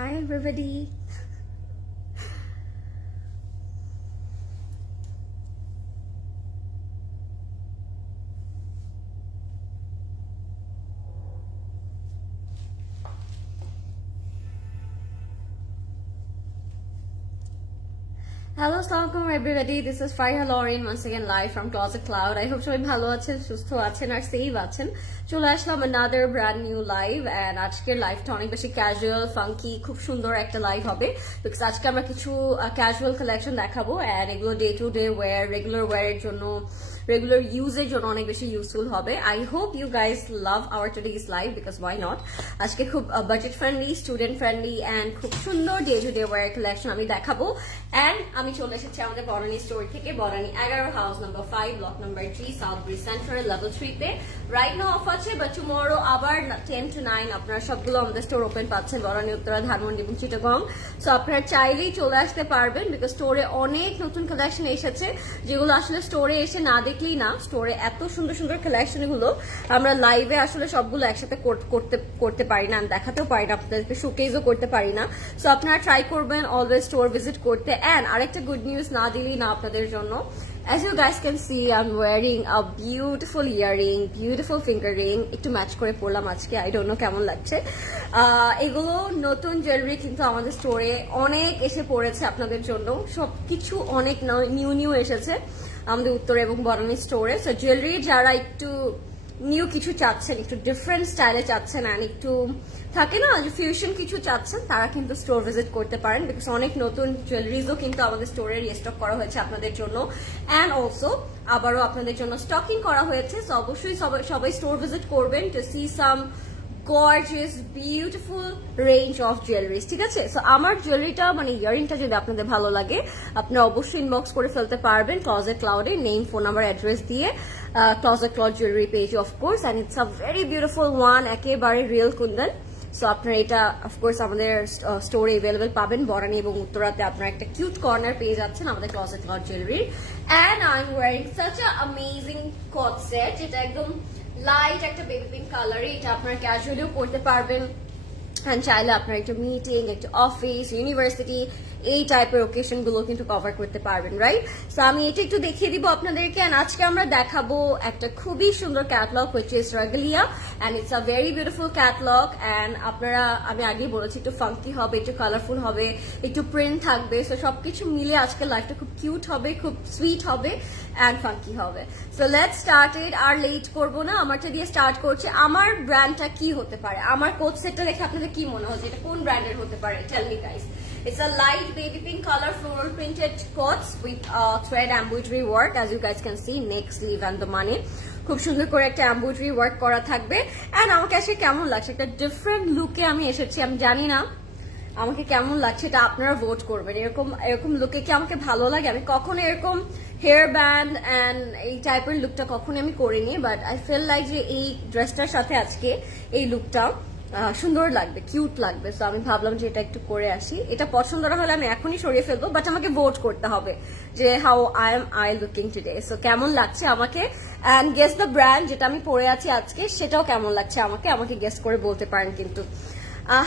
Hi everybody. Hello, assalamualaikum everybody. This is Fariha Lauren once again live from Closet Cloud. I hope সবাই ভালো আছেন, সুস্থ আছেন আর save আছেন। চলে আসলাম another brand new live and আজকের লাইভটা অনেক বেশি ক্যাজুয়াল ফাঙ্কি খুব সুন্দর একটা লাইভ হবে বিকজ আজকে আমরা কিছু ক্যাজুয়াল কালেকশন দেখাবো and এগুলো day to day wear regular ওয়্যারের জন্য regular ইউজের জন্য অনেক বেশি ইউজফুল হবে। I hope you guys love our today's live because why not? আজকে খুব budget friendly, student friendly and খুব সুন্দর day to day wear collection আমি দেখাবো। and আমি চলে এসেছি আমাদের বনানী স্টোর থেকে, Banani 11 house number 5 block number 3 south bridge centre level 3 তে রাইট নাও অফ আছে, বাট টুমরো আবার 10 to 9 আপনারা সবগুলো আমাদের স্টোর ওপেন পাচ্ছেন বনানী, উত্তরা, ধানমন্ডি এবং চিটাগং। সো আপনারা চাইলেই চলে আসতে পারবেন বিকজ স্টোরে অনেক নতুন কালেকশন এসেছে যেগুলো আসলে স্টোরে এসে না দেখলেই না। স্টোরে এত সুন্দর সুন্দর কালেকশন গুলো আমরা লাইভে আসলে সবগুলো একসাথে করতে পারি না, দেখাতেও পারি না, আপনাদেরকে শোকেজও করতে পারি না। সো আপনারা ট্রাই করবেন অলওয়েজ স্টোর ভিজিট করতে। এন্ড আরেকটা গুড নিউজ না দিলেই না আপনাদের জন্য, as you guys can see I'm wearing a beautiful earring, beautiful finger ring, একটু ম্যাচ করে পরলাম আজকে, I don't know কেমন লাগছে। এগুলো নতুন জুয়েলারি কিন্তু আমাদের স্টোরে অনেক এসে পড়েছে আপনাদের জন্য, সবকিছু অনেক নিউ এসেছে আমাদের উত্তর এবং বনানী স্টোরে। সো জুয়েলারি যারা একটু নিউ কিছু চাচ্ছেন, একটু ডিফারেন্ট স্টাইলে চাচ্ছেন আর একটু থাকে না যে ফিউশন কিছু চাচ্ছেন, তারা কিন্তু স্টোর ভিজিট করতে পারেন বিকজ অনেক নতুন জুয়েলারিজও কিন্তু আমাদের স্টোরে রিস্টক করা হয়েছে আপনাদের জন্য। অ্যান্ড অলসো আবারও আপনাদের জন্য স্টকিং করা হয়েছে। সো অবশ্যই সবাই স্টোর ভিজিট করবেন to see some gorgeous beautiful range of jewelries, ঠিক আছে? সো আমার জুয়েলারিটা মানে ইয়ারিংটা যদি আপনাদের ভালো লাগে আপনারা অবশ্যই ইনবক্স করে ফেলতে পারবেন ক্লজেট ক্লাউডে, নেম, ফোন নাম্বার, অ্যাড্রেস দিয়ে closet cloud jewellery page of course. And it's a very beautiful one, একেবারে রিয়েল কুন্দন। সো আপনারা এটা অফকোর্স আমাদের স্টোরে অ্যাভেলেবল পাবেন বনানী এবং উত্তরাতে। আপনারা একটা কিউট কর্নার পেয়ে যাচ্ছেন আমাদের ক্লজেট ক্লাউড জুয়েলারির। And I am wearing such a amazing coat set, যেটা একদম লাইট একটা বেবি পিঙ্ক কালারে, এটা আপনারা ক্যাজুয়ালিও পড়তে পারবেন। চাইলে আপনার একটা মিটিং, একটা অফিস, ইউনিভার্সিটি এই টাইপের ওকেশন গুলো কিন্তু কভার করতে পারবেন, রাইট? সো আমি এটা একটু দেখিয়ে দিব আপনাদেরকে। আজকে আমরা দেখাবো একটা খুবই সুন্দর catalogue which is Regalia and it's a very beautiful catalogue. And আপনারা, আমি আগেই বলেছি, একটু ফাঙ্কি হবে, একটু কালারফুল হবে, একটু প্রিন্ট থাকবে। সো সবকিছু মিলে আজকে লাইফটা খুব কিউট হবে, খুব সুইট হবে এন্ড ফাঙ্কি হবে। সো লেটস স্টার্ট ইট, আর লেট করবো না, আমারটা দিয়ে স্টার্ট করছি। আমার ব্র্যান্ডটা কি হতে পারে? আমার কোট সেটটা দেখে আপনাদের কি মনে হচ্ছে এটা কোন ব্র্যান্ডের হতে পারে? Tell me guys. It's a light baby pink color floral printed coats with thread embroidery work, as you guys can see, neck, sleeve and the money. খুব সুন্দর করে একটা এমব্রয়ডারি ওয়ার্ক করা থাকবে। এন্ড আমাকে আজকে কেমন লাগছে, একটা ডিফারেন্ট লুকে আমি এসেছি। আমি জানি না আমাকে কেমন লাগছে, এটা আপনারা ভোট করবেন। এরকম লুকে কি আমাকে ভালো লাগে? আমি কখনো এরকম হেয়ার ব্যান্ড এন্ড এই টাইপের লুকটা কখনো আমি করিনি, বাট আই ফিল লাইক যে এই ড্রেসটার সাথে আজকে এই লুকটা সুন্দর লাগবে, কিউট লাগবে। সো আমি ভাবলাম যে এটা একটু করে আসি। এটা পছন্দ না হলে আমি এখনই সরিয়ে ফেলবো, বাট আমাকে ভোট করতে হবে যে how I looking today. So কেমন লাগছে আমাকে, এন্ড গেস দ্য ব্র্যান্ড যেটা আমি পরে আছি আজকে সেটাও কেমন লাগছে আমাকে গেস করে বলতে পারেন কিন্তু।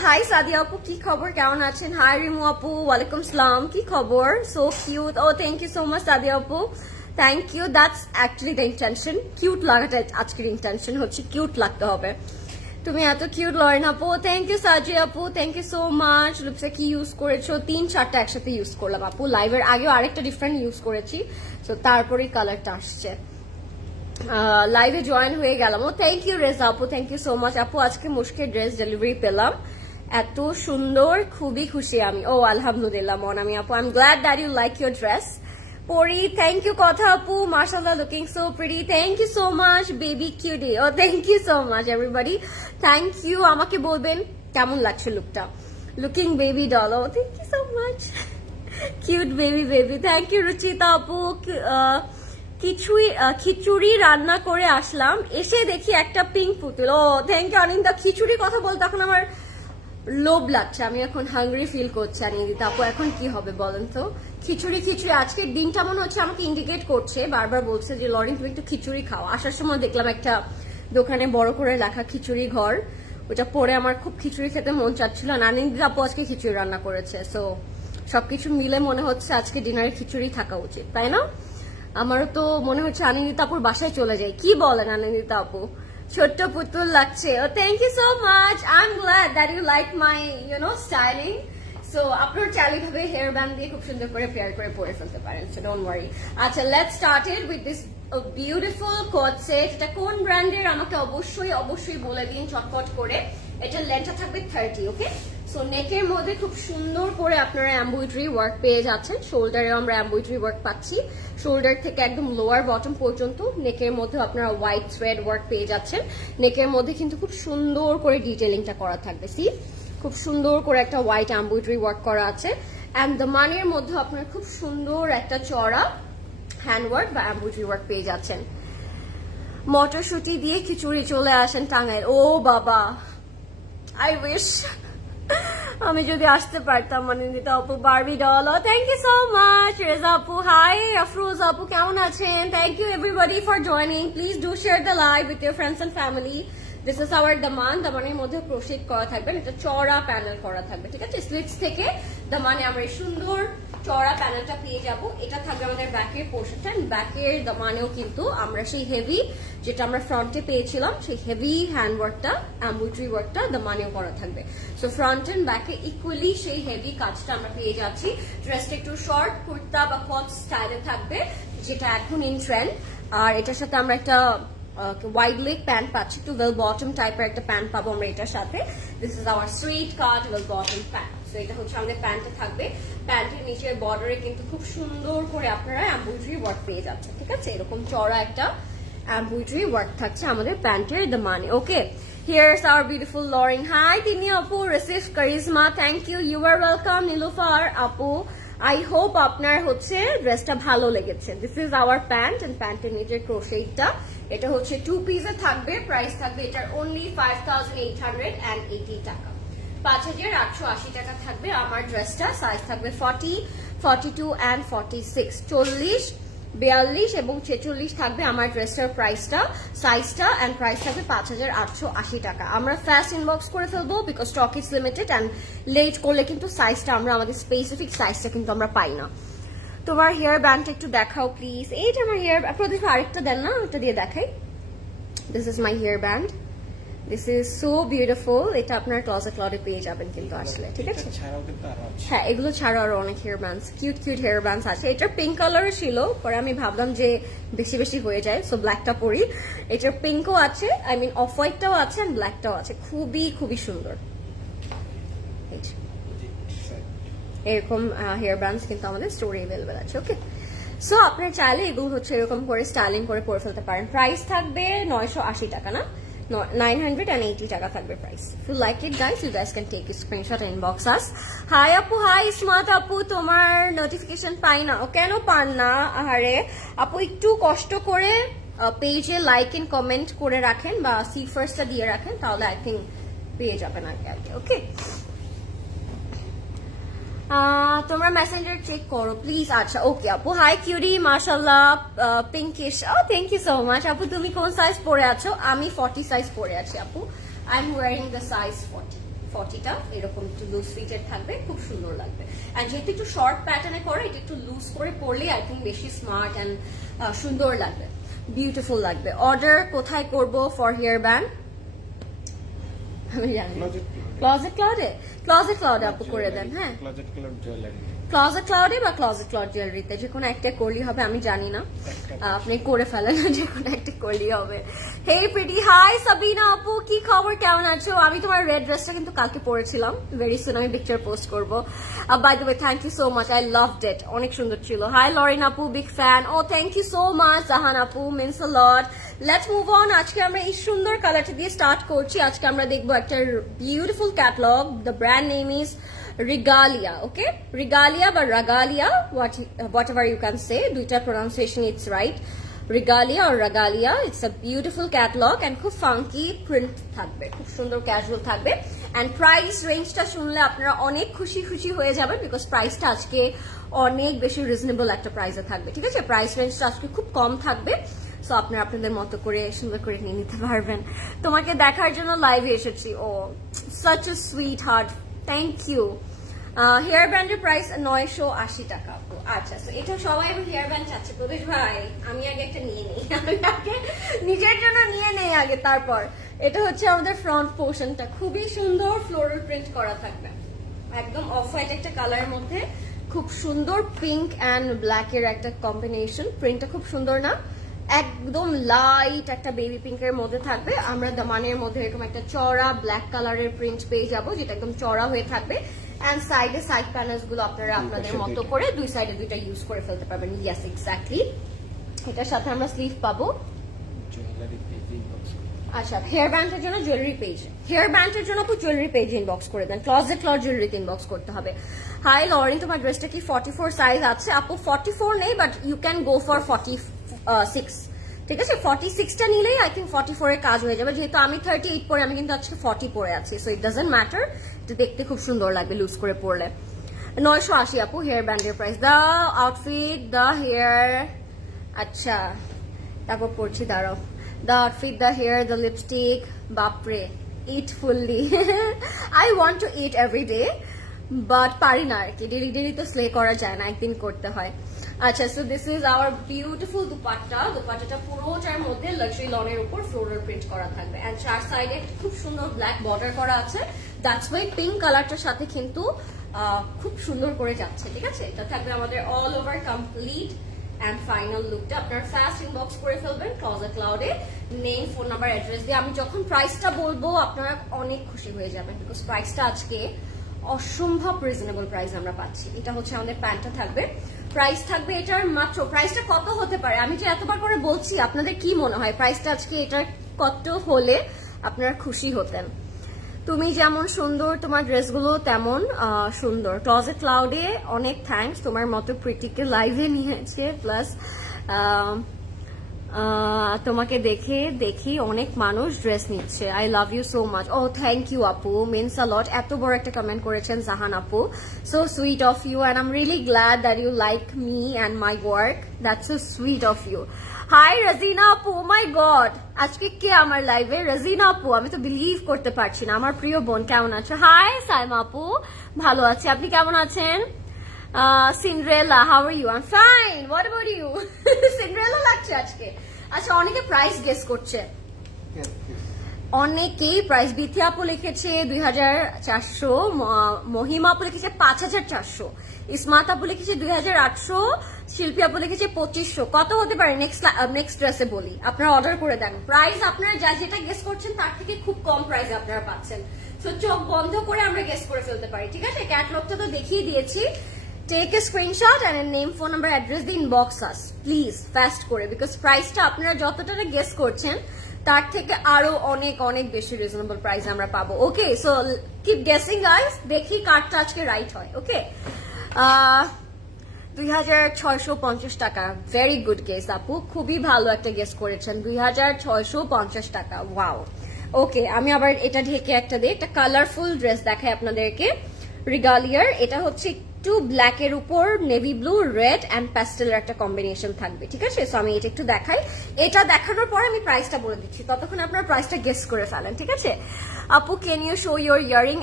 হাই সাদিয়া আপু, কি খবর, কেমন আছেন? হাই রিমু আপু, ওয়ালাইকুম সালাম, কি খবর? So cute. Oh thank you so much Sadia আপু, thank you. That's actually the intention, cute লাগাটা আজকের ইন্টেনশন হচ্ছে, কিউট লাগতে হবে। তুমি এত কিউট লরেন আপু, থ্যাংক ইউ। সাজি আপু, thank you so much. Lipstick কি ইউজ করেছো? 3-4টা একসাথে ইউজ করলাম আপু, লাইভের আগেও আরেকটা ডিফারেন্ট ইউজ করেছি, তো তারপরেই কালারটা আসছে। লাইভে জয়েন হয়ে গেলাম। ও থ্যাংক ইউ রেজা আপু, থ্যাংক ইউ সো মাচ আপু। আজকে মুশকিল ড্রেস ডেলিভারি পেলাম, এত সুন্দর, খুবই খুশি আমি। ও আলহামদুলিল্লাহ মনামি আপু, I am glad that you like your dress. Pori, thank you. কথা আপু, মাশাআল্লাহ, looking so pretty, thank you so much. Baby cutie, oh thank you so much everybody, thank you. আমাকে বলবেন কেমন লাগছে লুকটা, looking baby doll. Oh thank you so much, cute baby, thank you. Ruchita আপু, খিচুড়ি রান্না করে আসলাম, এসে দেখি একটা পিঙ্ক পুতুল। ও থ্যাংক ইউ অনিন্দা। খিচুড়ি কথা বলতে এখন আমার লোভ লাগছে, আমি এখন হাংরি ফিল করছি। অনিন্দিতা আপু এখন কি হবে বলেন তো? খিচুড়ি আজকের দিনটা মনে হচ্ছে আমাকে ইন্ডিকেট করছে, বারবার বলছে যে লরেন তুমি একটু খিচুড়ি খাও। আসার সময় দেখলাম একটা দোকানে বড় করে লেখা খিচুড়ি ঘর, ওটা পরে আমার খুব খিচুড়ি খেতে মন চাচ্ছিল। নানিদি আপু আজকে খিচুড়ি রান্না করেছে, সো সবকিছু মিলে মনে হচ্ছে আজকে ডিনারে খিচুড়ি থাকা উচিত, তাই না? আমারও তো মনে হচ্ছে আনন্দিতা আপুর বাসায় চলে যাই। কি বলেন আনন্দিতা আপু? ছোট্ট পুতুল লাগছে। Oh thank you so much, I am glad that you like my styling. So আপনার চাইলে ভাবে হেয়ার ব্যান্ড দিয়ে খুব সুন্দর করে পেয়ার করে পরে ফেলতে পারেন, সো ডোন্ট ওয়ারি। আচ্ছা, let's started with this beautiful coat set. এটা কোন ব্র্যান্ডের আমাকে অবশ্যই বলে দিন চটপট করে। এটা লেন্থটা থাকবে 30, ওকে? সো নেকের মধ্যে খুব সুন্দর করে আপনারা এমব্রয়ডারি ওয়ার্ক পেয়ে যাচ্ছেন। শোল্ডারে আমরা এমব্রয়ডারি ওয়ার্ক পাচ্ছি, শোল্ডার থেকে একদম লোয়ার বটম পর্যন্ত। নেকের মধ্যে আপনারা হোয়াইট থ্রেড ওয়ার্ক পেয়ে যাচ্ছেন। নেকের মধ্যে কিন্তু খুব সুন্দর করে ডিটেইলিংটা করা থাকবে, সি খুব সুন্দর করে একটা হোয়াইট এমব্রয়ডারি ওয়ার্ক করা আছে। অ্যান্ড দ্য মানির মধ্যে আপনারা খুব সুন্দর একটা চড়া হ্যান্ড ওয়ার্ক বা এমব্রয়ডারি ওয়ার্ক পেয়ে যাচ্ছেন। মটরশুটি দিয়ে খিচুড়ি চলে আসেন টাঙ্গাইল। ও বাবা, আই উইশ আমি যদি আসতে পারতাম। আনন্দিতা আপু, Barbie doll, thank you so much. Reza আপু হাই, আফরোজ আপু কেমন আছেন? Thank you everybody for joining. Please do share the live with your friends and family. This is our Daman. দামানের মধ্যে ক্রোশেট করা থাকবে, এটা চড়া প্যানেল করা থাকবে, ঠিক আছে? স্লিটস থেকে দামানে আমরা এই সুন্দর চড়া প্যানেলটা পেয়ে যাব। এটা থাকবে আমাদের ব্যাকের পোর্শনটা। ব্যাকের দামানেও কিন্তু আমরা সেই হেভি যেটা আমরা ফ্রন্টে পেয়েছিলাম, সেই হেভি হ্যান্ড ওয়ার্কটা এমব্রয়ডারি ওয়ার্কটা দামানেও করা থাকবে। সো ফ্রন্ট এন্ড ব্যাকে ইকুয়ালি সেই হেভি কাজটা আমরা পেয়ে যাচ্ছি। ড্রেসটা একটু শর্ট কুর্তা বা কট স্টাইলে থাকবে, যেটা এখন ইন ট্রেন্ড। আর এটার সাথে আমরা একটা ওয়াইড লেগ প্যান্ট পাচ্ছি, একটু ওয়েল বটম টাইপের একটা প্যান্ট পাবো আমরা এটার সাথে। This is hour straight cut well bottom pant. তো এটা হচ্ছে আমাদের প্যান্টে থাকবে। প্যান্টের নিচের বর্ডারে কিন্তু খুব সুন্দর করে আপনারা এমব্রয়ডারি ওয়ার্ক পেয়ে যাচ্ছেন, ঠিক আছে? এরকম চড়া একটা এমব্রয়ডারি ওয়ার্ক থাকছে আমাদের প্যান্টের দামানে, ওকে? Here's our beautiful Lauren. Hi, Tini Apu, receive charisma. Thank you. You are welcome, Nilufar Apu. I hope আপনার হচ্ছে ড্রেসটা ভালো লেগেছে। This is our pant and প্যান্টের নিচের ক্রোশেটটা। এটা হচ্ছে 2 পিসে থাকবে। প্রাইস থাকবে এটার only 5880 টাকা। 5880 টাকা থাকবে আমার ড্রেসটা। সাইজ থাকবে 40, 42 and 46, 40, 42 এবং 46 থাকবে আমার ড্রেসটার প্রাইসটা, সাইজটা, এন্ড প্রাইস থাকবে 5880 টাকা। আমরা ফাস্ট ইনবক্স করে ফেলবো because stock is limited, and late করলে কিন্তু সাইজটা আমরা আমাদের স্পেসিফিক সাইজটা কিন্তু আমরা পাই না। তোমার হেয়ার ব্যান্ডটা একটু দেখাও প্লিজ। এইটা আমার হেয়ার, প্রদীপ আরেকটা দেন না, ওটা দিয়ে দেখাই। This is my hair band. This is so beautiful. এটা আপনার ক্লজেট ক্লাউডে পেয়ে যাবেন কিন্তু আসলে, ঠিক আছে? হ্যাঁ, এগুলো ছাড়াও আরো অনেক hair bands, cute hair bands আছে। এটা পিঙ্ক কালার ছিল, পরে আমি ভাবলাম যে বেশি হয়ে যায়, সো ব্ল্যাকটা পরি। এটার পিঙ্কও আছে, আই মিন অফ হোয়াইটটাও আছে, এন্ড ব্ল্যাকটাও আছে। খুবই সুন্দর। এরকম হেয়ার ব্যান্ডস কিন্তু আমাদের স্টোরে অ্যাভেলেবেল আছে, ওকে? সো আপনার চাইলে এগুলো হচ্ছে এরকম করে স্টাইলিং করে পরে ফেলতে পারেন। প্রাইস থাকবে 980 টাকা, না 980 টাকা থাকবে price. If you like it guys, you guys can take a screenshot and inbox us. Hi আপু, হাই স্মার্ট আপু, তোমার নোটিফিকেশন পাই না। ও কেন পান না? আহারে আপু, একটু কষ্ট করে পেজে লাইক এন্ড কমেন্ট করে রাখেন বা সি ফার্স্টটা দিয়ে রাখেন, তাহলে আই থিঙ্ক পেয়ে যাবেন আগে, ওকে? তোমরা মেসেঞ্জার চেক করো প্লিজ। আচ্ছা, ওকে আপু। হাই কিউরি, মাশাআল্লাহ, pinkish. Oh thank you so much আপু। তুমি কোন সাইজ পরে আছো? আমি 40 সাইজ পরে আছি আপু। I am wearing the size 40টা। এরকম একটু লুজ ফিটেড থাকবে, খুব সুন্দর লাগবে। আর যেহেতু একটু শর্ট প্যাটার্নে করে, এটা একটু লুজ করে পরলে আই থিঙ্ক বেশি স্মার্ট অ্যান্ড সুন্দর লাগবে, বিউটিফুল লাগবে। অর্ডার কোথায় করবো ফর হেয়ার ব্যান্ড? আমি জানি ক্লজেট ক্লাউডে আপু করে দেন। হ্যাঁ, ক্লজেট ক্লাউডে বা ক্লজেট ক্লাউড জুয়েলারিতে যে কোনো একটা করলেই হবে। আমি জানি না, আপনি করে ফেলেন, যে কোনো একটা করলেই হবে। হে প্রিটি, হাই সাবিনা আপু, কি খবর, কেমন আছো? আমি তোমার রেড ড্রেসটা কিন্তু কালকে পরেছিলাম, ভেরি সুন আমি পিকচার পোস্ট করবো। By the way, thank you so much, I loved it, অনেক সুন্দর ছিল। হাই লরিন আপু, big fan. Oh thank you so much Jahan আপু, means a lot. Let's move on. আজকে আমরা এই সুন্দর কালারটা দিয়ে স্টার্ট করছি। আজকে আমরা দেখবো একটা beautiful catalogue. The brand name is Regalia, okay? Regalia বা Regalia, whatever you can say, দুইটা pronunciation it's right. Regalia or Regalia, it's a beautiful catalog and খুব funky print থাকবে, খুব সুন্দর ক্যাজুয়াল থাকবে। and price rangeটা শুনলে আপনারা অনেক খুশি হয়ে যাবেন because প্রাইসটা আজকে অনেক বেশি রিজনেবল একটা প্রাইসে থাকবে, ঠিক আছে? প্রাইস রেঞ্জটা আজকে খুব কম থাকবে। সো আপনারা আপনাদের মতো করে সুন্দর করে নিয়ে নিতে পারবেন। তোমাকে দেখার জন্য লাইভে এসেছি। Oh such a sweet heart, thank you. Hair ব্যান্ডের প্রাইস 980 টাকা। আচ্ছা, এটা সবাই হেয়ার ব্যান্ড চাচ্ছে। প্রদেশ ভাই, আমি আগে একটা নিয়ে নেই, আমি আগে নিজের জন্য নিয়ে নেই আগে, তারপর। এটা হচ্ছে আমাদের ফ্রন্ট পোর্শনটা, খুবই সুন্দর ফ্লোরাল প্রিন্ট করা থাকবে, একদম অফ হোয়াইট একটা কালারের মধ্যে, খুব সুন্দর পিঙ্ক অ্যান্ড ব্ল্যাক এর একটা কম্বিনেশন। প্রিন্টটা খুব সুন্দর না, একদম লাইট একটা বেবি পিঙ্কের মধ্যে থাকবে। আমরা দামানের মধ্যে এরকম একটা চড়া ব্ল্যাক কালারের প্রিন্ট পেয়ে যাবো, যেটা একদম চড়া হয়ে থাকবে। এন্ড সাইডে সাইড প্যানেলস গুলো আপনারা আপনাদের মতো করে দুই সাইডে দুইটা ইউজ করে ফেলতে পারবেন। Yes, exactly. এটার সাথে আমরা স্লিভ পাবো। আচ্ছা, হেয়ার ব্যান্ডের জন্য জুয়েলারি পেজ, হেয়ার ব্যান্ডের জন্য আপু জুয়েলারি পেজ ইনবক্স করে দেন, ক্লজেট ক্লথ জুয়েলারিতে ইনবক্স করতে হবে। হাই লরিন, তোমার ড্রেসটা কি 44 সাইজ আছে? আপু 44 নেই, but you can go for 46, ঠিক আছে? 46টা নিলেই আই থিঙ্ক 44 এর কাজ হয়ে যাবে। যেহেতু আমি 38 পরে, আমি কিন্তু আজকে 40 পরে আছি, সো ইট ডাজন্ট ম্যাটার, এটা দেখতে খুব সুন্দর লাগবে লুজ করে পরলে। 980 আপু হেয়ার ব্যান্ডের price. The outfit, the hair, আচ্ছা তারপর পড়ছি, দাঁড়াও। The outfit, the hair, the lipstick, bapre, eat fully. I want to eat every day, but পারি না আর কি, ডেলি ডেলি তো স্লে করা যায় না, একদিন করতে হয়। আচ্ছা, so this is our beautiful dupatta. দুপাট্টাটা পুরোটার মধ্যে লাক্সারি লনের উপর ফ্লোরাল প্রিন্ট করা থাকবে, এন্ড চার সাইডে খুব সুন্দর ব্ল্যাক বর্ডার করা আছে। দ্যাটস ওয়াই পিঙ্ক কালারটার সাথে কিন্তু খুব সুন্দর করে যাচ্ছে, ঠিক আছে? এটা থাকবে আমাদের all over complete and final লুকটা। আপনারা ফাস্ট ইনবক্স করে ফেলবেন ক্লজেট ক্লাউডে, নেম, ফোন নাম্বার, অ্যাড্রেস দিয়ে। আমি যখন প্রাইসটা বলবো আপনারা অনেক খুশি হয়ে যাবেন, বিকজ প্রাইসটা আজকে অসম্ভব রিজনেবল প্রাইস আমরা পাচ্ছি। এটা হচ্ছে আমাদের প্যান্টটা থাকবে, প্রাইস থাকবে এটার মাত্র, প্রাইসটা কত হতে পারে আমি যে এতবার করে বলছি, আপনাদের কি মনে হয় প্রাইসটা আজকে এটার কত হলে আপনারা খুশি হতেন? তুমি যেমন সুন্দর, তোমার ড্রেসগুলো তেমন সুন্দর। ক্লজেট ক্লাউডে অনেক থ্যাঙ্কস, তোমার মতো প্রিটিকে লাইভে নিয়েছে, প্লাস তোমাকে দেখি অনেক মানুষ ড্রেস নিচ্ছে। I love you so much. Oh thank you আপু, মিনস আ লট। এত বড় একটা কমেন্ট করেছেন জাহান আপু, so sweet of you, and I am really glad that you like me and my work, that's so sweet of you. Hi Rajina আপু, my god, আজকে কে আমার লাইভে? রাজিনা আপু, আমি তো বিলিভ করতে পারছি না। আমার প্রিয় বোন, কেমন আছো? হাই সাইমা আপু, ভালো আছি, আপনি কেমন আছেন? Cinderella, how are you? I am fine, what about you? Cinderella লাগছে আজকে। আচ্ছা, অনেকে প্রাইস গেস করছে, অনেকেই প্রাইস। বিথি আপু লিখেছে 2400, মহিমা আপু লিখেছে 5400, ইসমাত আপু লিখেছে 2800, শিল্পী আপু লিখেছে 2500। কত হতে পারে নেক্সট ড্রেসে বলি, আপনারা অর্ডার করে দেন। প্রাইস আপনারা যেটা গেস করছেন তার থেকে খুব কম প্রাইসে আপনারা পাচ্ছেন, সো চোখ বন্ধ করে আমরা গেস করে ফেলতে পারি, ঠিক আছে? ক্যাটালগটা তো দেখিয়ে দিয়েছি। Take a screenshot and name, phone number, address দিয়ে ইনবক্স আস প্লিজ, ফাস্ট করে, বিকজ প্রাইসটা আপনারা যতটা গেস করছেন তার থেকে আরো অনেক অনেক বেশি রিজনেবল প্রাইস আমরা পাবো। ওকে, সো কিপ গেসিং গাইস, দেখি কারটা আজকে রাইট হয়। ওকে, 2650 টাকা, ভেরি গুড গেস আপু, খুবই ভালো একটা গেস করেছেন, 2650 টাকা। ওয়াও। ওকে, আমি আবার এটা ঢেকে একটা দিই, একটা কালারফুল ড্রেস দেখাই আপনাদেরকে, রিগালিয়ার। এটা হচ্ছে একটু ব্ল্যাক এর উপর নেভি ব্লু, রেড অ্যান্ড প্যাস্টেলের একটা কম্বিনেশন থাকবে, ঠিক আছে? সো আমি এটা একটু দেখাই, এটা দেখানোর পর আমি প্রাইসটা বলে দিচ্ছি, ততক্ষণ আপনারা প্রাইসটা গেস করে ফেলেন, ঠিক আছে? আপু, can you show your earring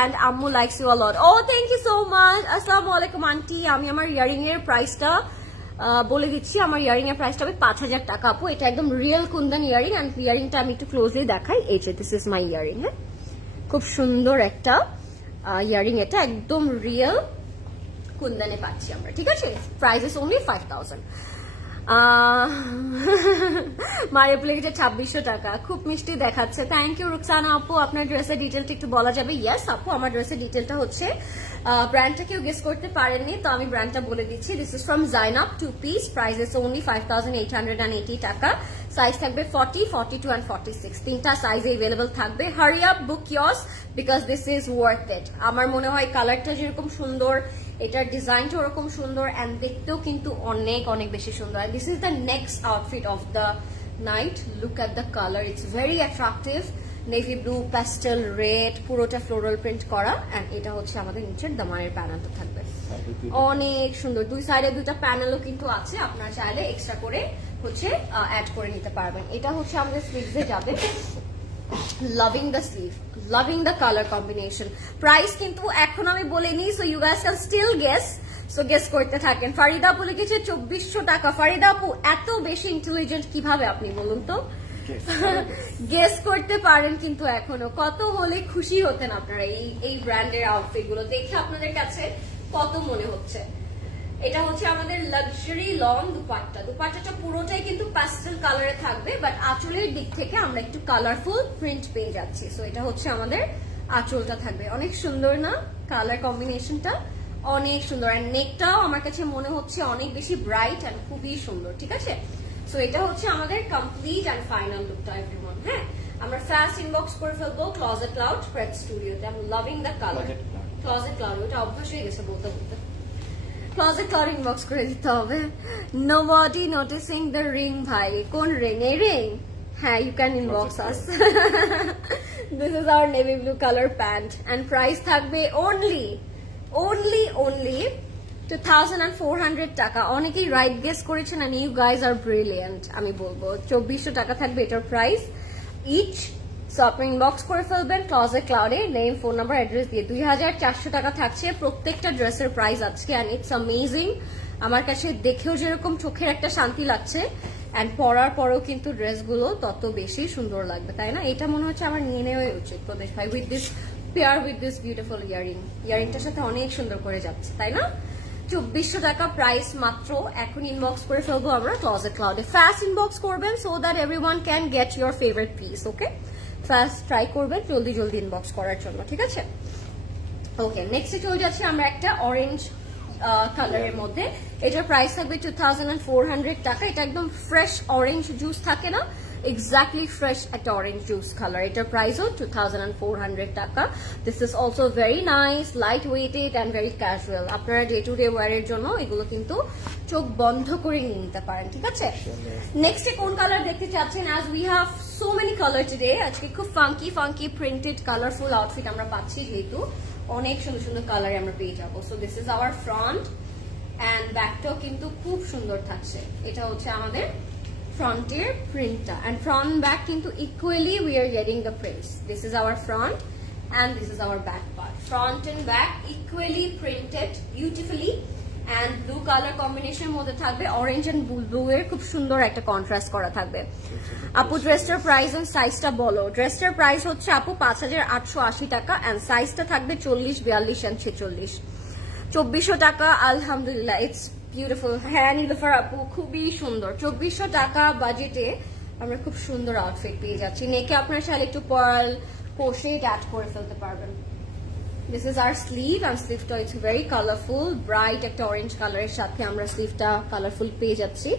and Ammu likes you a lot. Oh, thank you so much. Assalamu alaikum aunty. আমি আমার ইয়ারিং এর প্রাইসটা বলে দিচ্ছি, আমার ইয়ারিং এর প্রাইসটা হবে 5000 টাকা আপু। এটা একদম রিয়েল কুন্দন ইয়ারিং, এন্ড ইয়ারিংটা আমি একটু ক্লোজলি দেখাই। এই যে দিস ইজ মাই ইয়ারিং, হ্যাঁ, খুব সুন্দর একটা ইয়ারিং, এটা একদম রিয়েল কুন্দনে পাচ্ছি আমরা, ঠিক আছে? Price is only 5000। মারিয়া প্লেগেটে 2600 টাকা, খুব মিষ্টি দেখাচ্ছে। থ্যাংক ইউ রুকসানা আপু, আপনার ড্রেসের ডিটেলটা একটু বলা যাবে? ইয়েস আপু, আমার ড্রেসের ডিটেলটা হচ্ছে, ব্র্যান্ডটা কেউ গেস করতে পারেননি তো আমি ব্র্যান্ডটা বলে দিচ্ছি। This is from Zainab, 2 piece, price is only 5880 টাকা। সাইজ থাকবে 40, 42 and 46, তিনটা সাইজে अवेलेबल থাকবে। Hurry up, book yours, because this is worth it. আমার মনে হয় কালারটা যেরকম সুন্দর, এটার ডিজাইনটা ওরকম সুন্দর, এন্ড দেখতেও কিন্তু অনেক অনেক বেশি সুন্দর। This is the next outfit of the night, look at the colour, it's very attractive. Navy blue, pastel red, পুরোটা ফ্লোরাল প্রিন্ট করা। এন্ড এটা হচ্ছে আমাদের নিচের দামানের প্যানেলটা থাকবে, অনেক সুন্দর। দুই সাইডে দুইটা প্যানেলও কিন্তু আছে, আপনারা চাইলে এক্সট্রা করে হচ্ছে অ্যাড করে নিতে পারবেন। এটা হচ্ছে আমাদের স্লিভসে যাবে। Loving the sleeve, loving the colour combination. Price কিন্তু এখন আমি বলিনি, so you guys can still guess. So guess করতে থাকেন। ফারিদা আপু লিখেছে 2400 টাকা। ফারিদা আপু এত বেশি ইন্টেলিজেন্ট কিভাবে আপনি বলুন তো? গেস করতে পারেন কিন্তু এখনো। কত হলে খুশি হতেন আপনারা এই ব্র্যান্ডের আউটফিট গুলো দেখে? আপনাদের কাছে কত মনে হচ্ছে? এটা হচ্ছে আমাদের লাক্সারি লং দুপাট্টা। দুপাট্টাটা পুরোটাই কিন্তু প্যাস্টেল কালারে থাকবে, বাট আঁচলের দিক থেকে আমরা একটু কালারফুল প্রিন্ট পেয়ে যাচ্ছি। সো এটা হচ্ছে আমাদের আঁচলটা থাকবে। অনেক সুন্দর না কালার কম্বিনেশনটা? অনেক সুন্দর। আর নেকটাও আমার কাছে মনে হচ্ছে অনেক বেশি ব্রাইট এন্ড খুবই সুন্দর। ঠিক আছে, সো এটা হচ্ছে আমাদের কমপ্লিট এন্ড ফাইনাল লুকটা এভরিওয়ান। হ্যাঁ, আমরা ফাস্ট ইনবক্স করে ফেলবো ক্লজেট ক্লাউড স্প্রেড স্টুডিওতে। I am loving the colour. Closet cloud, ওটা অভ্যাস হয়ে গেছে বলতে বলতে। ক্লজেট ক্লাউড ইনবক্স করে দিতে হবে। Nobody noticing the ring. ভাই কোন রিং? এই রিং? হ্যাঁ, you can inbox us. This is our navy blue color pant and price থাকবে only 2400 টাকা। অনেকেই রাইট গেস করেছেন and you guys are brilliant। আমি বলবো 2400 টাকা থাকবে এটার প্রাইস ইচ। সো আপনি ইনবক্স করে ফেলবেন ক্লজেট ক্লাউডে, নেম, ফোন নাম্বার, অ্যাড্রেস দিয়ে। 2400 টাকা থাকছে প্রত্যেকটা ড্রেসের প্রাইস আজকে। and it's amazing। আমার কাছে দেখেও যেরকম চোখের একটা শান্তি লাগছে, এন্ড পরার পরেও কিন্তু ড্রেসগুলো তত বেশি সুন্দর লাগবে, তাই না? এটা মনে হচ্ছে আমার নিয়ে নেওয়াই উচিত প্রদেশ ভাই। With this pair with this beautiful ইয়ারিংটার সাথে অনেক সুন্দর করে যাচ্ছে, তাই না? 2400 টাকা প্রাইস মাত্র। এখন ইনবক্স করে ফেলবো আমরা ক্লজেট ক্লাউডে। ফাস্ট ইনবক্স করবেন so that everyone can get your favourite piece. Okay, fast try করবেন জলদি জলদি ইনবক্স করার জন্য, ঠিক আছে? ওকে, নেক্সটে চলে যাচ্ছি আমরা একটা অরেঞ্জ কালারের মধ্যে। এটার প্রাইস থাকবে 2400 টাকা। এটা একদম ফ্রেশ অরেঞ্জ জুস থাকে না, এক্স্যাক্টলি ফ্রেশ একটা অরেঞ্জ জুস কালার। এটার প্রাইসও 2400 টাকা। This is also very nice, light weighted and very casual. আপনারা ডে টু ডে ওয়ারের জন্য এগুলো কিন্তু চোখ বন্ধ করে নিয়ে নিতে পারেন, ঠিক আছে? নেক্সটে কোন কালার দেখতে চাচ্ছেন? As we have so many colour today. আজকে খুব ফাঙ্কি প্রিন্টেড কালারফুল আউটফিট আমরা পাচ্ছি, যেহেতু অনেক সুন্দর সুন্দর কালারে আমরা পেয়ে যাবো। So this is our front and ব্যাকটাও কিন্তু খুব সুন্দর থাকছে। এটা হচ্ছে আমাদের ফ্রন্টের প্রিন্টটা, এন্ড ফ্রন্ট ব্যাক কিন্তু equally we are getting the prints. This is our front and this is our back part. Front and back equally printed beautifully, and blue colour কম্বিনেশনের মধ্যে থাকবে অরেঞ্জ এন্ড ব্লু এর খুব সুন্দর একটা contrast করা থাকবে। আপু ড্রেসটার প্রাইস এন্ড সাইজটা বলো। ড্রেসটার প্রাইস হচ্ছে আপু 5880 টাকা এন্ড সাইজটা থাকবে 40, 42 এন্ড 46। 2400 টাকা। আলহামদুলিল্লাহ, ইটস বিউটিফুল। হ্যাঁ নীলুফার আপু, খুবই সুন্দর। 2400 টাকা বাজেটে আমরা খুব সুন্দর আউটফিট পেয়ে যাচ্ছি। নেকে আপনার চাইলে একটু পার্ল ক্রোশেট অ্যাড করে ফেলতে পারবেন। This is our sleeve, and sleeve-টা it's very colorful, bright একটা orange কালারের সাথে আমরা sleeve-টা colorful পেয়ে যাচ্ছি।